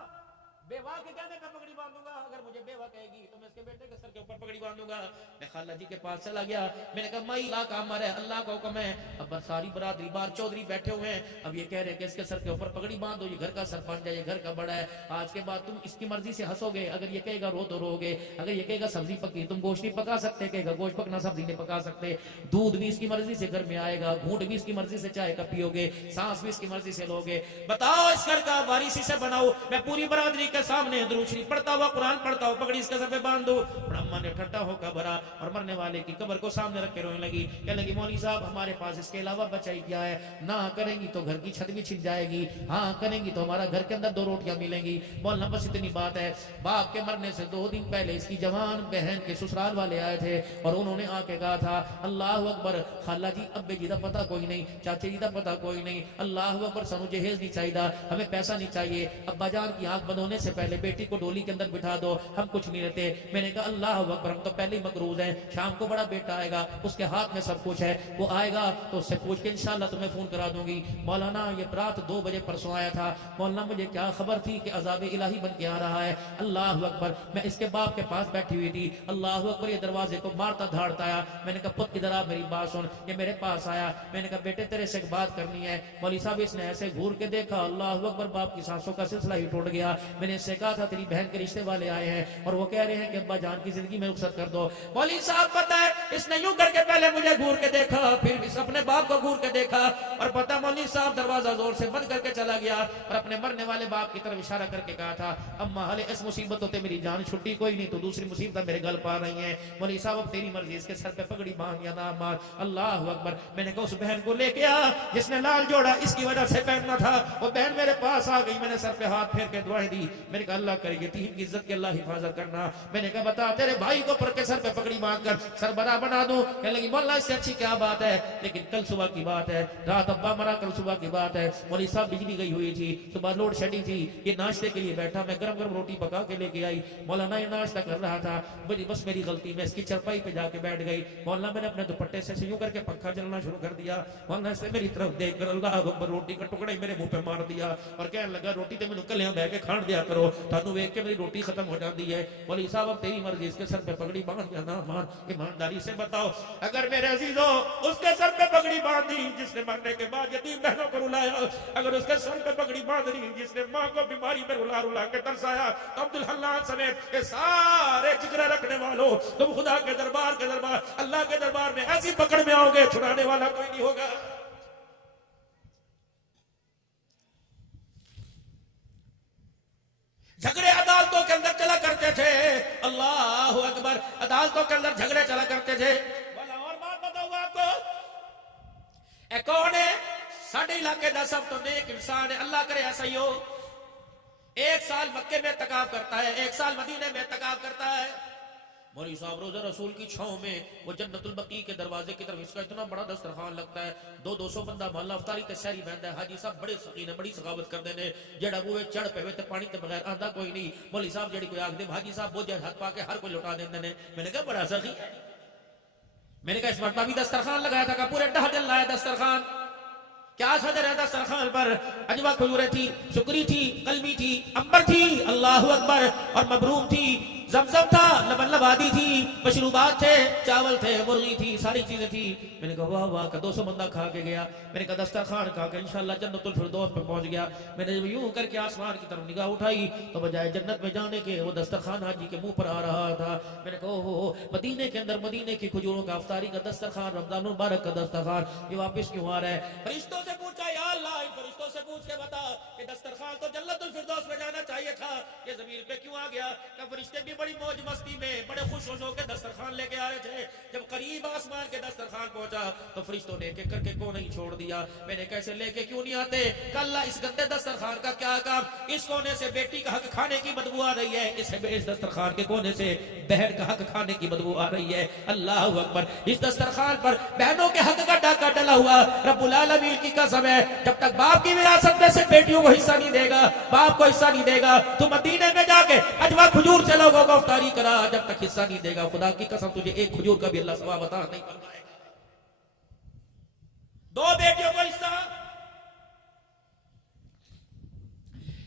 बेवा के कहने पे पगड़ी बांधूंगा, अगर मुझे बेवा कहेगी तो मैं इसके बेटे के सर के ऊपर पगड़ी बांधूंगा। मैं खाला जी के पास चला गया, मैंने कहा माई अल्लाह का अमर है, अल्लाह का हुक्म है। अब सारी बरादरी बार चौधरी बैठे हुए हैं, अब ये कह रहे हैं कि इसके सर के ऊपर पगड़ी बांध दो, ये घर का सरपंच है, ये घर का बड़ा है, आज के बाद तुम इसकी मर्जी से हंसोगे, अगर ये कहेगा रो तो रोगे, अगर ये कहेगा सब्जी पकी तुम गोश्त नहीं पका सकते, कहेगा गोश्त पकना सब्जी नहीं पका सकते, दूध भी इसकी मर्जी से घर में आएगा, घूंट भी इसकी मर्जी से चाय का पियोगे, सांस भी इसकी मर्जी से लोगे। बताओ इस घर का वारिस इसे बनाओ, मैं पूरी बरादरी के सामने दुरूद शरीफ पढ़ता हुआ कुरान पढ़ता हूँ, पगड़ी इसके सर पे बांध दो। ब्रह्मा ने ठट्टा होकर भरा और मरने वाले की कब्र को सामने रख के रोने लगी, कहने लगी मौलवी साहब हमारे पास इसके अलावा बचाई क्या है? ना करेंगी तो घर की छत भी छिन जाएगी, हाँ करेंगी तो हमारा घर के अंदर 2 रोटियां मिलेंगी। बोलना बस इतनी बात है। बाप के मरने से 2 दिन पहले इसकी जवान बहन के ससुराल वाले आए थे और उन्होंने आके कहा था अल्लाह अकबर, खाला जी अब्बे जी का पता कोई नहीं, चाचे जी का पता कोई नहीं, अल्लाह अकबर सानू जहेज नहीं चाहिए, हमें पैसा नहीं चाहिए, अब्बा जान की आंख बंद होने से पहले बेटी को डोली के अंदर बिठा दो, हम कुछ नहीं रहते। मैंने कहा अल्लाह अकबर, हम तो पहले ही मकरूज हैं, शाम को बड़ा बेटा आएगा, उसके हाथ में सब कुछ है, वो आएगा तो उससे पूछ के इंशाल्लाह तुम्हें फोन करा दूंगी। मौलाना ये रात 2 बजे परसों आया था, मौलाना मुझे क्या खबर थी कि अजाब इलाही बन के आ रहा है। अल्लाह अकबर, मैं इसके बाप के पास बैठी हुई थी, अल्लाह अकबर ये दरवाजे को मारता धाड़ता आया। मैंने कहा पुत्र इधर आ, मेरी बात सुन। ये मेरे पास आया, मैंने कहा बेटे तेरे से एक बात करनी है। मौलवी साहब इसने ऐसे घूर के देखा, अल्लाह अकबर, बाप की सांसों का सिलसिला ही टूट गया। मैंने इससे कहा था तेरी बहन के रिश्ते वाले आए हैं और वो कह रहे हैं कि अब्बा जान की जिंदगी में रुखसत कर दो। मौलवी साहब पता है इसने यूं करके पहले मुझे घूर के देखा, फिर इस अपने बाप को घूर के देखा, और पता मौलवी साहब दरवाजा जोर से बंद करके चला गया और अपने मरने वाले बाप की तरफ इशारा करके कहा था अम्मा हाले इस मुसीबत होते मेरी जान छुट्टी कोई नहीं, तो दूसरी मुसीबत मेरे गल पा रही है। मौलवी साहब अब तेरी मर्जी, इसके सर पे पगड़ी बांध या ना मार। अल्लाह अकबर। मैंने कहा उस बहन को लेके आ जिसने लाल जोड़ा इसकी वजह से पहनना था, वो बहन मेरे पास आ गई, मैंने सर पे हाथ फेर के दुआएं दी। मैंने कहा अल्लाह करेगी तीन की इज्जत की अल्लाह हिफाजत करना। मैंने कहा बता तेरे भाई को पर के सर पे पगड़ी बांध कर सरबरा बना दूं। कहने लगी मौला इससे अच्छी क्या बात है, लेकिन कल सुबह की बात है, रात अब्बा मरा, कल सुबह की बात है, मौलवी साहब बिजली गई हुई थी, सुबह लोड शेडिंग थी, ये नाश्ते के लिए बैठा, मैं गरम गरम रोटी पका के लेके आई, मौलाना ये नाश्ता कर रहा था, बस मेरी गलती, मैं इसकी चरपाई पे जाके बैठ गई, मौलाना मैंने अपने दुपट्टे से यूं करके पंखा चलना शुरू कर दिया, मौलाना से मेरी तरफ देख कर अल्लाह अकबर रोटी का टुकड़ा ही मेरे मुंह पे मार दिया और कहने लगा रोटी तो मैंने कलियां बह के खान दिया करो, थानू वेख के मेरी रोटी खत्म हो जाती है। मौलवी साहब अब तेरी मर्जी, इसके सर पे पगड़ी बांध या ना बांध, ईमानदारी से बताओ। अगर मेरे अजीजों उसके सर पे पगड़ी बांध दी जिसने मरने के बाद यतीम बहनों को रुलाया, अगर उसके सर पे पगड़ी बांध दी जिसने माँ को बीमारी में रुला रुला के तरसाया, तो अब्दुल हन्नान समेत ये सारे जिगरा रखने वालों तुम खुदा के दरबार अल्लाह के दरबार में ऐसी पकड़ में आओगे छुड़ाने वाला कोई नहीं होगा। झगड़े अदालतों के अंदर चला करते थे, अल्लाह अकबर, अदालतों के अंदर झगड़े चला करते थे। और बात बताऊंगा आपको, कौन है साढ़े इलाके का सब तो नेक इंसान है, अल्लाह करे ऐसा ही हो। एक साल मक्के में तकाफ करता है, एक साल मदीने में तकाफ करता है। मौलवी साहब रोजा रसूल की छांव में वो जन्नतुल बकी के दरवाजे की तरफ, इसका इतना बड़ा दस्तरखान लगता है, 200 बंदा मोहल्ला अफ्तारी ते सहरी बहंदा है। हाजी साहब बड़े सकीन है, बड़ी सखावत करते हैं, जेड़ा बूहे चढ़ पे ते पानी ते बगैर आंदा कोई नहीं। मौलवी साहब जेड़ी कोई आख दे हाजी साहब बोझे हाथ पा के हर कोई लौटा देंगे ने। मैंने कहा बड़ा सखी है, मैंने कहा इस मरतबा भी दस्तरखान लगाया था, पूरे 10 दिन लाया दस्तरखान। क्या सदर है दस्तरखान पर? अजवा खजूरें थी, शुक्री थी, कलमी थी, अंबर थी, अल्लाह अकबर, और मबरूम थी, जमजम था, लबन लबादी थी, मशरूबात थे, चावल थे, मुर्गी थी, सारी चीजें थी। मैंने कहा वाह वाह का 200 बंदा खा के गया। मैंने कहा दस्तरखान खा के इंशाल्लाह जन्नतुल फिरदौस पे पहुंच गया। मैंने जब यूं करके आसमान की तरफ निगाह उठाई तो बजाय जन्नत में जाने के वो दस्तरखान हाजी के मुंह पर आ रहा था। मैंने कहा ओहो, मदीने के अंदर मदीने की खजूरों का अफ्तारी का दस्तरखान, रमजान मुबारक का दस्तरखान, ये वापस क्यों आ रहा है? फरिश्तों से पूछा, या अल्लाह इन फरिश्तों से पूछ के बता कि दस्तरखान तो जन्नतुल फिरदौस में जाना चाहिए था, ये जमीन पे क्यों आ गया? क्या फरिश्ते भी बड़ी मौज मस्ती में बड़े खुश होकर दस्तरखान लेके आ रहे थे, जब करीब आसमान के दस्तरखान पहुंचा तो फरिश्तों ने एक एक करके को नहीं छोड़ दिया। मैंने कैसे लेके क्यों नहीं आते? कल इस गंदे दस्तरखान का क्या काम? इस कोने से बेटी का हक खाने की बदबू आ रही है, इस दस्तरखान के कोने से बहन का हक खाने की बदबू आ रही है। अल्लाह अकबर, इस दस्तरखान पर बहनों के हक का डाका डला हुआ। रब्बुल आलमीन की कसम है, जब तक बाप की विरासत में से बेटियों को हिस्सा नहीं देगा, बाप को हिस्सा नहीं देगा, तो मदीने में जाके अजवा खजूर से लोगों को इफ्तारी करा, जब तक हिस्सा नहीं देगा खुदा की कसम तुझे एक खजूर का भी अल्लाह सवाब अता नहीं फरमाएगा। 2 बेटियों को हिस्सा।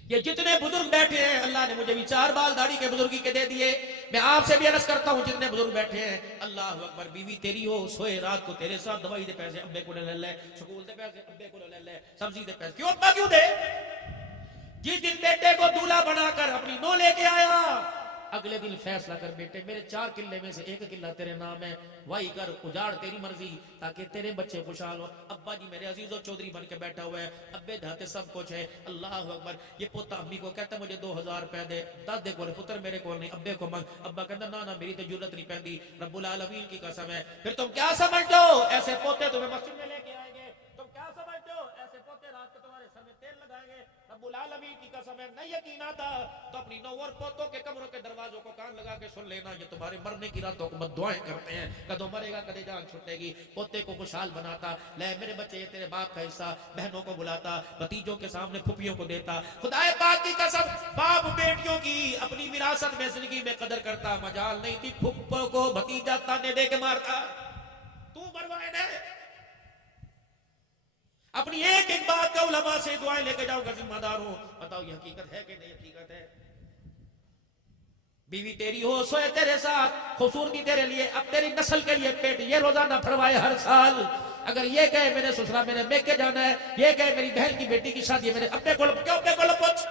ये जितने बुजुर्ग बैठे हैं, अल्लाह ने मुझे भी 4 बाल दाढ़ी के बुजुर्गी के दे दिए। मैं आपसे भी अर्ज करता हूं, जितने बुजुर्ग बैठे हैं, अल्लाह अकबर, बीवी तेरी हो, सोए रात को तेरे साथ, दवाई दे पैसे अब्बे को ले ले, स्कूल दे पैसे अब्बे को ले ले, सब्जी दे पैसे क्यों अब्बा क्यों दे? जिस दिन बेटे को दूल्हा बनाकर अपनी नो लेके आया, अगले दिन फैसला कर बेटे मेरे 4 किले में से 1 किला तेरे नाम है, वाही कर, उजाड़ तेरी मर्जी, ताकि तेरे बच्चे खुशहाल हो। अब्बा जी मेरे अजीजों चौधरी बन के बैठा हुआ है, अब्बे धाते सब कुछ है। अल्लाह अकबर, ये पोता अम्मी को कहता मुझे 2000 रुपए दे, दादे को पुत्र मेरे को नहीं, अब्बे को मंग। अब्बा कहता ना ना मेरी तो जरूरत नहीं पैंदी, रब्बुल आलमीन की कसम है। फिर तुम क्या समझते हो? ऐसे पोते तुम्हें मस्जिद में लेके आएंगे? तुम क्या समझते हो? ऐसे पोते रात को तुम्हारे सर में तेल लगाएंगे? रब्बुल आलमीन की कसम है, नहीं यकीन आता तो अपनी नौ और पोतों के कमरों के दरवाजों को कान लगा के सुन लेना, ये तुम्हारे मरने की रातों को बद्दुआएं करते हैं, कदों मरेगा कदे जान छूटेगी। पोते को खुशहाल बनाता, ले मेरे बच्चे ये तेरे बाप का हिस्सा, बहनों को बुलाता, भतीजों के सामने फुफियों को देता। खुदाए पाक की कसम, बाप बेटियों की अपनी विरासत में जिंदगी में कदर करता, मजाल नहीं थी फुप्पो को भतीजा ताने दे के मारता। तू बरवाए ने अपनी एक एक बात का उलमा से दुआएं लेके जाओगा, जिम्मेदार हो, बताओ ये हकीकत है कि नहीं हकीकत है? बीवी तेरी हो, सोए तेरे साथ, खूबसूरती तेरे लिए, अब तेरी नस्ल के लिए पेट ये रोजाना फरवाए हर साल। अगर ये कहे मेरे ससुराल मेरे मेके जाना है, ये कहे मेरी बहन की बेटी की शादी है, मेरे अपने को क्यों अपने को पूछ?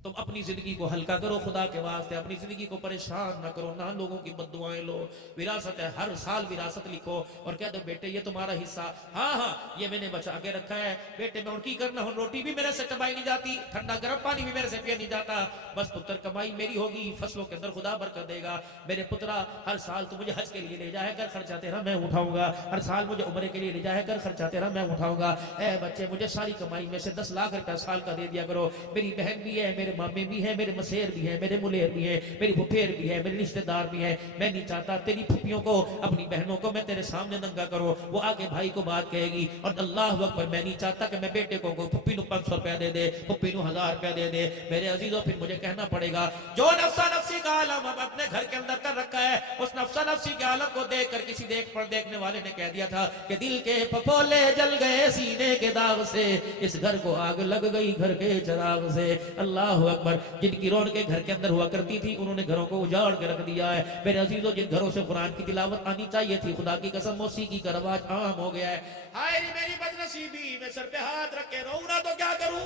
तुम अपनी जिंदगी को हल्का करो खुदा के वास्ते, अपनी जिंदगी को परेशान ना करो, ना लोगों की बद्दुआएं लो। विरासत है, हर साल विरासत लिखो और कह दो बेटे ये तुम्हारा हिस्सा, हाँ हाँ ये मैंने बचा के रखा है। बेटे मैं उनकी करना हूं, रोटी भी मेरे से चबाई नहीं जाती, ठंडा गर्म पानी भी मेरे से पिया नहीं जाता, बस पुत्र कमाई मेरी होगी, फसलों के अंदर खुदा बरकत देगा। मेरे पुत्रा हर साल तू मुझे हज के लिए ले जाए कर, खर्चा तेरा मैं उठाऊंगा, हर साल मुझे उम्रे के लिए ले जाए कर, खर्चा तेरा मैं उठाऊंगा। ए बच्चे मुझे सारी कमाई में से 10 लाख रुपया साल का दे दिया करो। मेरी बहन भी है, मेरे मामे भी हैं, मेरे मसेर भी हैं, मेरे मुलेर भी हैं, मेरी फुफेर भी है, मेरे रिश्तेदार भी हैं। मैं नहीं चाहता तेरी फुफियों को, अपनी बहनों को मैं तेरे सामने नंगा करूं। वो आके भाई को बात कहेगी और अल्लाह अकबर, मैं नहीं चाहता कि मैं बेटे को फुप्पी नु 500 रुपया दे दे, फुप्पी नु 1000 रुपया दे दे। मेरे अजीजों, फिर मुझे कहना पड़ेगा जो नफ्सा नफ्सी का आलम अब अपने घर के अंदर कर रखा है, उस नफ्सा नफ्सी के आलम को देखकर किसी देखने वाले ने कह दिया था कि दिल के फफोले जल गए सीने के दाग से, इस घर को आग लग गई घर के चराग से। अल्लाह अकबर, जिनकी रौनकें घर के अंदर हुआ करती थी उन्होंने घरों को उजाड़ के रख दिया है। मेरे अजीजों, जिन घरों से कुरान की तिलावत आनी चाहिए थी, खुदा की कसम मौसीकी का रवाज आम हो गया है। हाय रे मेरी बदनसीबी, मैं सर पे हाथ रख के रोऊं ना तो क्या करूं।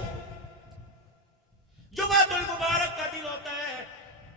जुमातुल मुबारक का दिन होता है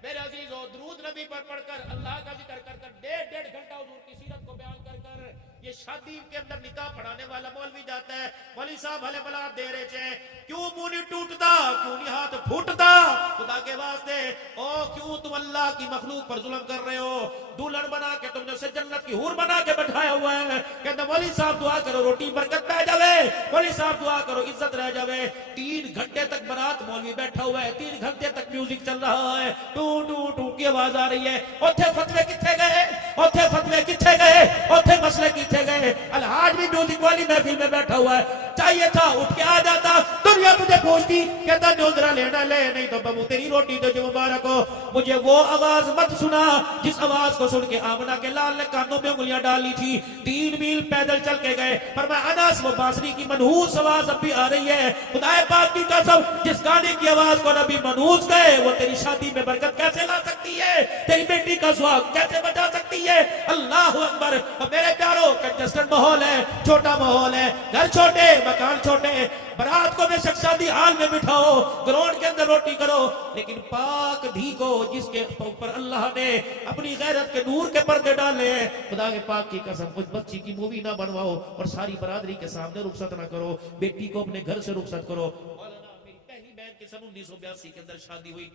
मेरे अजीजों, दुरूद नबी पर पढ़कर अल्लाह का जिक्र कर कर 1.5 घंटा हुजूर की सीरत को बयान कर कर ये शादी के अंदर निकाह पढ़ाने वाला मौलवी जाता है। मौलवी साहब भले भला दे रहे थे, क्यों मुंह नहीं टूटता, क्यों नहीं हाथ फूटता, खुदा के वास्ते ओ क्यों तुम अल्लाह की मखलूक पर जुल्म कर रहे हो। दुल्हन बना के तुमने उसे जन्नत की हूर बना के बैठाया हुआ है। कहते मौलवी साहब दुआ करो रोटी बरकत रह जावे, मौलवी साहब दुआ करो इज्जत रह जावे। 3 घंटे तक बारात मौलवी बैठा हुआ है, 3 घंटे तक म्यूजिक चल रहा है, टू टू टू की आवाज आ रही है। ओथे फतवे किथे गए, ओथे फतवे किथे गए, ओथे मसले किथे गए। अलहाज भी म्यूजिक वाली महफिल में बैठा हुआ है, चाहिए था उठ के आ जाता, दुनिया तुझे पूछती, कहता न्योजरा लेना ले, नहीं तो बबू तेरी रोटी तो जो मुबारक हो। मुझे वो आवाज मत सुना जिस आवाज को सुन के आमना के लाल ने कानों में उंगलियां डाली थी। 3 मील पैदल चल के गए, पर मैं अनस वो बांसुरी की मनहूस आवाज अब भी आ रही है। खुदाए पाक की कसम, जिस गाने की आवाज को नबी मनहूस गए, वो तेरी शादी में बरकत कैसे ला सकती है, तेरी बेटी का सुहाग कैसे बचा सकती है। अल्लाह अकबर। मेरे प्यारो, कंजस्टेड माहौल है, छोटा माहौल है, घर छोटे, मकान छोटे, बारात को बेशक शादी हाल में बिठाओ, ग्राउंड के अंदर रोटी करो, लेकिन पाक धी को जिसके ऊपर अल्लाह ने अपनी गैरत के नूर के पर्दे डाले हैं, खुदा के पाक की कसम उस बच्ची की मूवी ना बनवाओ और सारी बरादरी के सामने रुखसत ना करो। बेटी को अपने घर से रुखसत करो। मौलाना, मेरी पहली बहन की सन 1982 के अंदर शादी हुई,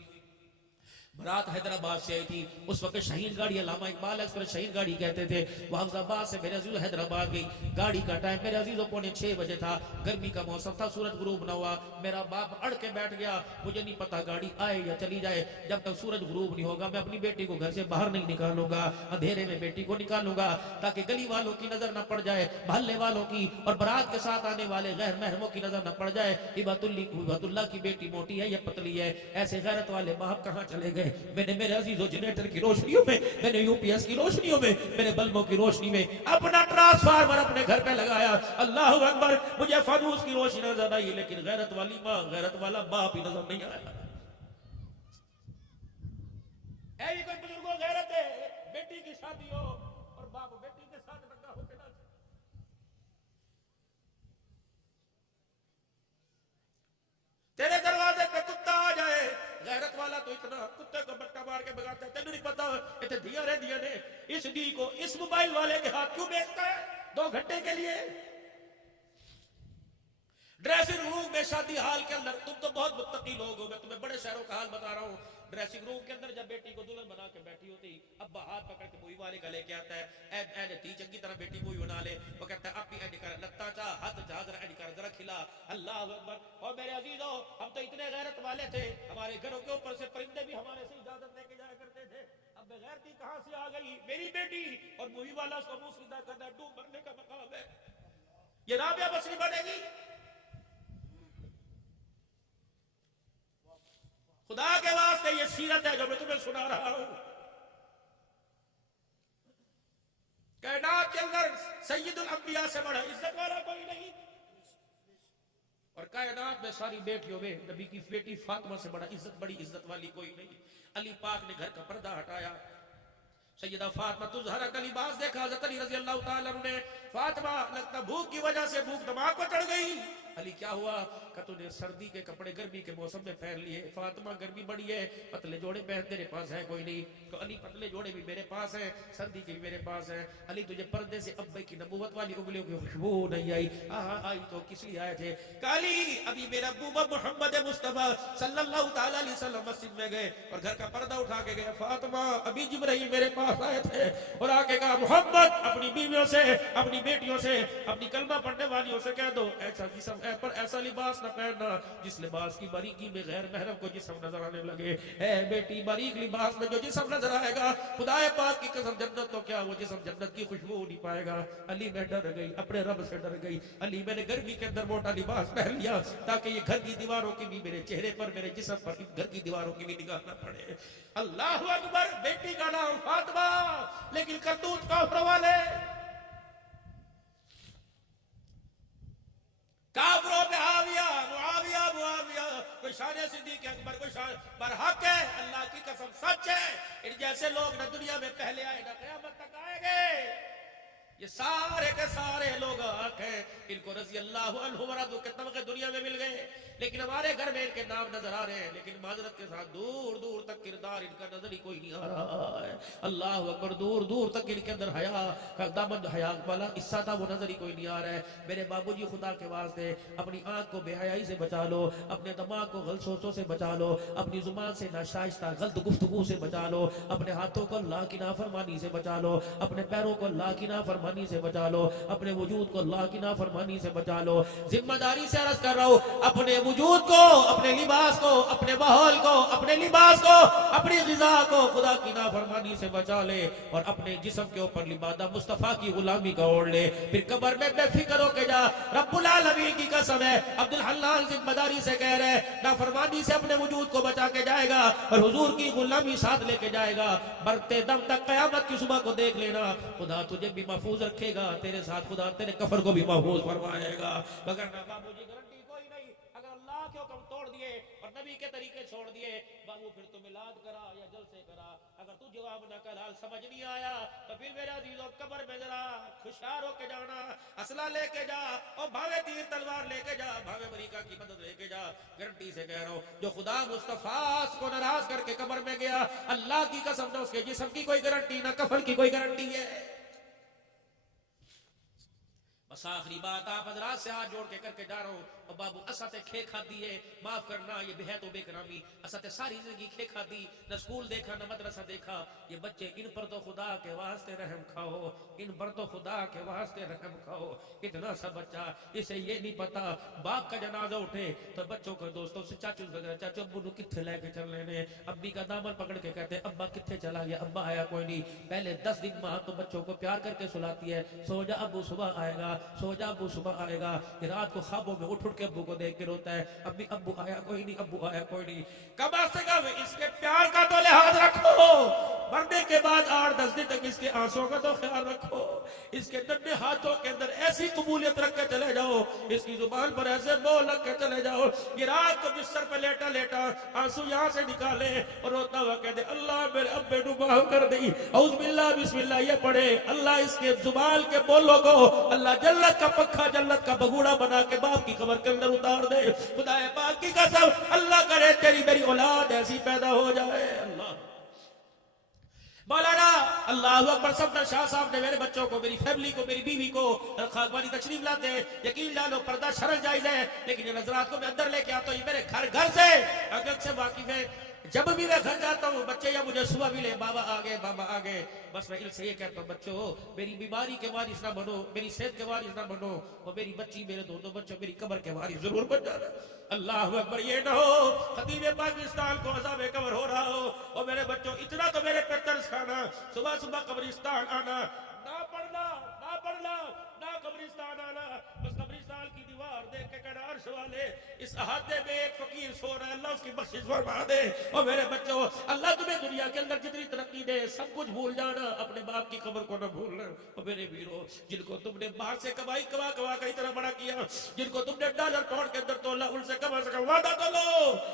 बारात हैदराबाद से आई थी। उस वक्त शाहीन गाड़ी, अल्लामा इकबाल एक्सप्रेस शाहीन गाड़ी कहते थे। वाफजाबाद से मेरे अजीजों हैदराबाद गई, गाड़ी का टाइम मेरे अजीजों 5:45 बजे था, गर्मी का मौसम था, सूरज गुरूब ना हुआ। मेरा बाप अड़ के बैठ गया, मुझे नहीं पता गाड़ी आए या चली जाए, जब तक सूरज गुरूब नहीं होगा मैं अपनी बेटी को घर से बाहर नहीं निकालूंगा, अंधेरे में बेटी को निकालूंगा ताकि गली वालों की नजर न पड़ जाए, मोहल्ले वालों की और बारात के साथ आने वाले गैर महरमों की नजर न पड़ जाए। हिबतुल्लाह की बेटी मोटी है या पतली है, ऐसे गैरत वाले बाप कहां चले गए। मैंने मेरे अजीजों जनरेटर की रोशनियों में, मैंने यूपीएस की रोशनियों में, मेरे बल्बों की रोशनी में अपना ट्रांसफार्मर अपने घर पे लगाया। अल्लाह अकबर, मुझे फानूस की रोशनी नजर आई, लेकिन गैरत वाली माँ, गैरत वाला बाप ही नजर नहीं आया। ऐसी कोई बुजुर्गों गैरत है, बेटी की शादी हो और बाप बेटी के साथ लगा होकर ना, तेरे दरवाजे पे कुत्ता आ जाए, गैरत वाला तो इतना कुत्ते को बट्टा मार के भगाता है, तेनू नहीं पता इतने दिया रे दिया ने इस डी को इस मोबाइल वाले के हाथ क्यों बेचता है 2 घंटे के लिए। ड्रेसिंग रूम में शादी हाल के अंदर, तुम तो बहुत मुत्तकी लोग हो, मैं तुम्हें बड़े शहरों का हाल बता रहा हूँ। ड्रेसिंग रूम के अंदर जब बेटी को दुल्हन बना के बैठी होती, अब्बा हाथ पकड़ के मूवी वाले का लेके आता है, ऐ ती चंगी तरह बेटी मूवी बना ले, वो कहता है आप भी ऐड कर, लत्ता चा हाथ जा जरा ऐड कर, जरा खिला। अल्लाह अकबर। और मेरे अजीजों, हम तो इतने गैरत वाले थे, हमारे घरों के ऊपर से परिंदे भी हमारे से इजाजत लेके जाया करते थे। अब बेगैरती कहां से आ गई, मेरी बेटी और मूवी वाला उसको मुंह सीधा करना डूब मरने का मकाम है। ये राबिया बसरी बनेगी। खुदा के वास्ते ये सीरत है जो मैं तुम्हें सुना रहा हूं। कायनात के अंदर सैयदुल अंबिया से बड़ा इज्जत वाला कोई नहीं, और कायनात में सारी बेटियों में नबी की बेटी फातिमा से बड़ी इज्जत वाली कोई नहीं। अली पाक ने घर का पर्दा हटाया, सैयदा फातिमा तुज़हरा का लिबास देखा, हज़रत अली रज़ी अल्लाह ताला अन्हु ने, फातिमा लगता भूख की वजह से भूख दिमाग को चढ़ गई। अली क्या हुआ, का तूने सर्दी के कपड़े गर्मी के मौसम में पहन लिए। फातिमा गर्मी बड़ी है, पतले जोड़े पहन तेरे पास है कोई नहीं। तो अली पतले जोड़े भी मेरे पास है, सर्दी के भी मेरे पास है। अली तुझे पर्दे से अब्बे की नबूवत वाली उंगलियों की खुशबू नहीं आई? हाँ आई तो किस लिए आए थे? काली अभी मेरा अब्बू मोहम्मद मुस्तफा सल्लल्लाहु ताला अलैहि वसल्लम मस्जिद में गए और घर का पर्दा उठा के गए। फातिमा अभी जिब्राइल मेरे पास आए थे और आके कहा मोहम्मद अपनी बीवियों से, अपनी बेटियों से, अपनी कलमा पढ़ने वालियों से कह दो ऐसा जिस्म सतह पर ऐसा लिबास न पहनना जिस लिबास की बारीकी में गैर महरम को जिस्म नजर आने लगे। है बेटी, बारीक लिबास में जो जिस्म नजर आएगा, खुदाए पाक की कसम जन्नत तो क्या वो जिस्म जन्नत की खुशबू नहीं पाएगा। अली मैं डर गई, अपने रब से डर गई। अली मैंने गर्मी के अंदर मोटा लिबास पहन लिया ताकि ये घर की दीवारों की भी मेरे चेहरे पर, मेरे जिस्म पर, घर की दीवारों की भी निगाह न पड़े। अल्लाह अकबर। बेटी का नाम फातिमा, लेकिन करतूत काफिर वाले, काफिरों पे हाविया मुआविया मुआविया, कोई शान सिद्दीक़ अकबर, कोई शान पर हक है, अल्लाह की कसम सच है। इन जैसे लोग न दुनिया में पहले आए न क़यामत तक आएंगे। ये सारे के सारे लोग हक हैं, इनको रज़ी अल्लाह अन्हु व रज़ू के तमगे दुनिया में मिल गए, लेकिन हमारे घर में इनके नाम नजर आ रहे हैं, लेकिन माजरत के साथ दूर दूर तक किरदार इनका नजर ही कोई नहीं आ रहा है। अल्लाह अकबर। दूर दूर तक इनके अंदर हया का दामन, हया वाला हिस्सा था, वो नजर ही कोई नहीं आ रहा है। मेरे बाबूजी, खुदा के वास्ते अपनी आंख को बेहयाई से बचा लो, अपने दिमाग को गलत सोचों से बचा लो, अपनी जुबान से नाशाइस्ता गलत गुफ्तगू से बचा लो, अपने हाथों को अल्लाह की नाफरमानी से बचा लो, अपने पैरों को अल्लाह की नाफरमानी से बचा लो, अपने वजूद को अल्लाह की नाफरमानी से बचा लो। जिम्मेदारी से अर्ज कर रहा हूं, अपने वजूद को, अपने लिबास को, अपने माहौल को, अपने लिबास को, अपनी ग़िज़ा को खुदा की नाफरमानी से बचा ले और अपने जिस्म के ऊपर लिबादा मुस्तफा की गुलामी का ओढ़ ले। फिर कब्र में बेफिक्र होके जा। रब्बुल आलमीन की कसम है, अब्दुल हल्लाल जिम्मेदारी से कह रहे हैं, नाफरमानी से अपने वजूद को बचा के जाएगा और हुजूर की गुलामी साथ लेके जाएगा। मरते दम तक क़यामत की सुबह को देख लेना, खुदा तुझे भी महफूज रखेगा, तेरे साथ खुदा तेरे कफर को भी महफूज फरमाएगा। मगर ना बाबूजी, गारंटी कोई नहीं। अगर अल्लाह के हुक्म तोड़ दिए और नबी के तरीके छोड़ दिए, बाबू फिर तो मिलाद करा या जलसे करा। अगर तू जवाब ना कर, हाल समझ नहीं आया, तो फिर मेरा अजीजों कब्र में जरा खुशहाल होके जाना, असला लेके जा और भावे तीर तलवार लेके जा, भावे अमेरिका की मदद लेके जा। गारंटी से कह रहा हूं, जो खुदा मुस्तफा को नाराज करके कब्र में गया, अल्लाह की कसम, ना उसके जिस्म की कोई गारंटी, ना कफन की कोई गारंटी है। बस आखिरी बात आप हजरात से हाथ जोड़ के करके जा रहा हूं। और बाबू असते खे खादी है, माफ करना, ये बेहद बेकरामी। असते सारी जिंदगी खे खादी, न स्कूल देखा न मदरसा देखा। ये बच्चे, इन पर तो खुदा के वास्ते रहम खाओ, इन पर तो खुदा के वास्ते रहम खाओ। इतना सा बच्चा, इसे ये नहीं पता बाप का जनाजा उठे तो बच्चों को दोस्तों से चाचू चाचू अब्बू किथे लेके चल रहे, अम्मी का दामन पकड़ के कहते अब्बा किथे चला गया, अब्बा आया कोई नहीं। पहले 10 दिन माँ तो बच्चों को प्यार करके सुलाती है, सो जा अब्बू सुबह आएगा, सो जा अब्बू सुबह आएगा। रात को ख्वाबों में उठ के अब्बू को देख के रोता है, अब्बी अब्बू आया कोई नहीं, अब्बू आया कोई नहीं। कब से कब इसके प्यार का तो लिहाज रखो, मरने के बाद 8-10 दिन तक इसके आंसुओं का तो ख्याल रखो। इसके नन्हे हाथों के अंदर ऐसी कबूलियत रख के चले जाओ, इसकी जुबान पर ऐसे बोल रख के चले जाओ। ये रात को बिस्तर पर लेटा लेटा आंसू यहाँ से निकाले और रोता हुआ कहते अल्लाह मेरे अब्बे को माफ कर दी, औज़ बिल्लाह बिस्मिल्लाह ये पढ़े, अल्लाह इसके जुबान के बोलों को अल्लाह जन्नत का पक्का, जन्नत का बगूड़ा बना के बाप की कब्र के अंदर उतार दे। खुदाए पाक की कसम, अल्लाह करे तेरी मेरी औलाद ऐसी पैदा हो जाए। अल्लाह मौलाना अल्लाह अकबर सफदर शाह साहब ने मेरे बच्चों को, मेरी फैमिली को, मेरी बीवी को खाकवानी तशरीफ लाते हैं। यकीन डालो पर्दा शरल जायज है, लेकिन ये नजरात को मैं अंदर लेके आता हूँ। ये मेरे घर से अगर से वाकिफ है। जब भी मैं घर जाता हूँ बच्चे या मुझे सुबह मिले, बाबा आ गए, बाबा आ गए, बस मैं इनसे ये कहता हूँ बच्चों मेरी बीमारी के वारिस ना बनो, मेरी सेहत के वारिस ना बनो, और मेरी बच्ची, मेरे दोनों बच्चों मेरी कब्र के वारिस जरूर बन जाना। अल्लाह अकबर। ये ना हो खतीब पाकिस्तान को अज़ाब कब्र हो रहा हो और मेरे बच्चों इतना तो मेरे पे तरस खाना, सुबह सुबह कब्रिस्तान आना, ना पढ़ना ना पढ़ना ना कब्रिस्तान आना, बस कब्रिस्तान की दीवार देख के कहना अर्श वाले इस अहाते में एक फकीर सो रहा है, अल्लाह उसकी बख्शिश फरमा दे। और मेरे बच्चों अल्लाह तुम्हें दुनिया के अंदर जितनी तरक्की दे सब कुछ भूल जाना, अपने बाप की कब्र को न भूलना। और मेरे वीरों, जिनको तुमने बाहर से कमाई कमा कमा कर इतना बड़ा किया, जिनको तुमने डॉलर पाउंड के अंदर तोला, उनसे कम से कम वादा तो लो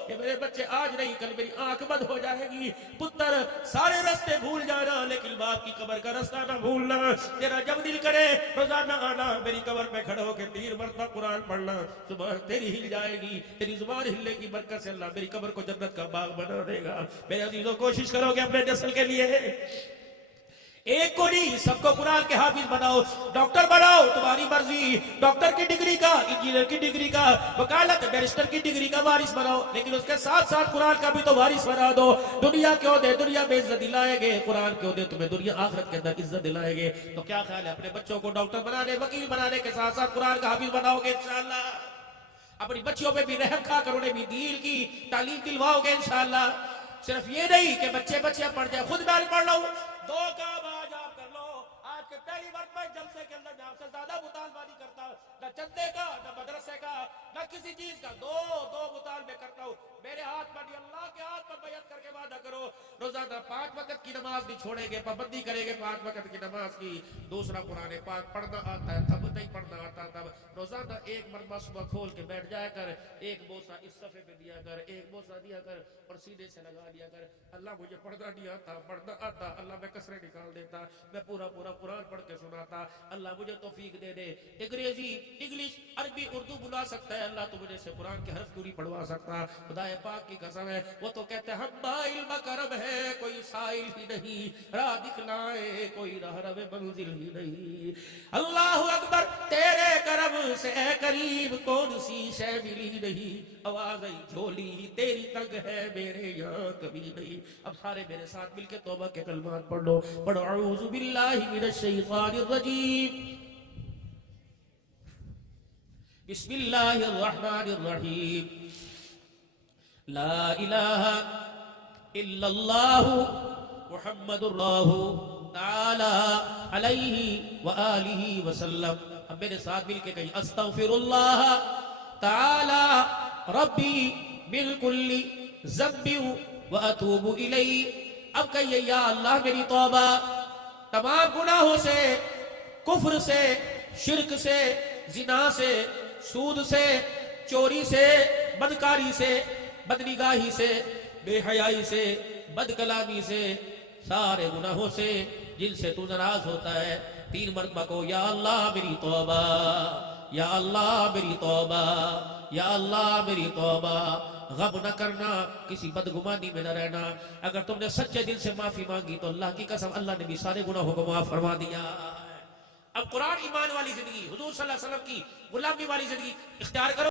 कि मेरे बच्चे आज नहीं कल मेरी आंख बंद हो जाएगी। पुत्र सारे रास्ते भूल जाना, लेकिन बाप की कब्र का रास्ता ना भूलना। तेरा जब दिल करे रोजाना आना, मेरी कब्र पे खड़े होकर 3 मरतबा कुरान पढ़ना, सुबह तेरी हिल जाएगी, तेरी जुबान हिलने की बरकत से अल्लाह मेरी कब्र को जन्नत का बाग बना देगा। मेरे अजीजों कोशिश करोगे अपने नस्ल के लिए, एक को नहीं सबको कुरान के हाफिज बनाओ, डॉक्टर बनाओ तुम्हारी मर्जी, डॉक्टर की डिग्री का, इंजीनियर की डिग्री का, वकालत बैरिस्टर की डिग्री का वारिस बनाओ, लेकिन उसके साथ साथ कुरान का भी तो वारिस बना दो। दुनिया क्यों दे, दुनिया में इज्जत दिलाएंगे, कुरान क्यों दे तुम्हें दुनिया आखिरत के अंदर इज्जत दिलाएंगे। तो क्या ख्याल है अपने बच्चों को डॉक्टर बनाने, वकील बनाने के साथ साथ कुरान का हाफिज बनाओगे इंशाअल्लाह? अपनी बच्चियों पे भी रहम खा कर उन्हें भी दीन की तालीम दिलवाओगे इंशाअल्लाह। सिर्फ ये नहीं कि बच्चे बच्चियां पढ़ जाए, खुद मैं पढ़ लो। दो काम आज आप कर लो। आज के पहली मरतबा जलसे के अंदर मैं आपसे ज्यादा मुतालबा नहीं करता, न चंदे का, न मदरसे का, न किसी चीज का। दो मुतालबे करता हूँ। मेरे हाथ पर नहीं, अल्लाह के हाथ पर बैत करके वादा करो, रोजाना 5 वक्त की नमाज नहीं छोड़ेंगे, पाबंदी करेंगे 5 वक्त की नमाज की। दूसरा, कुरान पाक पढ़ना आता है तब, नहीं पढ़ना आता तब। रोजाना एक मरतबा सुबह खोल के बैठ जाया कर, एक बोसा इस सफे पे दिया कर, एक बोसा दिया कर और सीधे से लगा दिया कर। अल्लाह मुझे पढ़ना नहीं आता, पढ़ना आता, अल्लाह मैं कसरे निकाल देता, मैं पूरा कुरान पढ़ के सुनाता। अल्लाह मुझे तौफीक दे दे। अंग्रेजी, इंग्लिश, अरबी, उर्दू बुला सकता है अल्लाह, तो मुझे से कुरान के हर्फ क्यों नहीं पढ़वा सकता? खुदा पाक की कसम है, वो तो कहते हैं हम बाइल बकरम है, कोई साइल ही नहीं, राह दिखलाए कोई रहरब मंजिल ही नहीं। अल्लाह अकबर, तेरे करम से करीब कौन सी शय मिली नहीं, आवाज आई झोली तेरी तंग है मेरे यहाँ कभी नहीं। अब सारे मेरे साथ मिलके तौबा के कलमात पढ़ लो। पढ़ो अऊज़ु बिल्लाहि मिनश शैतानिर रजीम, बिस्मिल्लाहिर रहमानिर रहीम, ला इलाहा इल्लल्लाहु मुहम्मदुर रसूलुल्लाह ताला अलैहि व आलिहि वसल्लम। अब मेरे साथ मिलके कहीं अस्तगफिरुल्लाह ताला रब्बी मिन कुल्ली ज़म्बि व अतूबु इलैहि। अब कहिए या अल्लाह मेरी तौबा तमाम गुनाहों से, कुफ्र से, शिर्क से, जिना से, सूद से, चोरी से, बदकारी से, बदनिगाही से, बेहयाई से, बदकलामी से, सारे गुनाहों से जिनसे तू नाराज होता है। 3 मरतबा को या अल्लाह मेरी तौबा, या अल्लाह मेरी तौबा, या अल्लाह मेरी तौबा। गम न करना, किसी बदगुमानी में न रहना। अगर तुमने सच्चे दिल से माफी मांगी तो अल्लाह की कसम अल्लाह ने भी सारे गुनाहों को माफ फरमा दिया। अब कुरान ईमान वाली जिंदगी, हुजूर सल्लल्लाहु अलैहि वसल्लम की गुलामी वाली जिंदगी इख्तियार करो।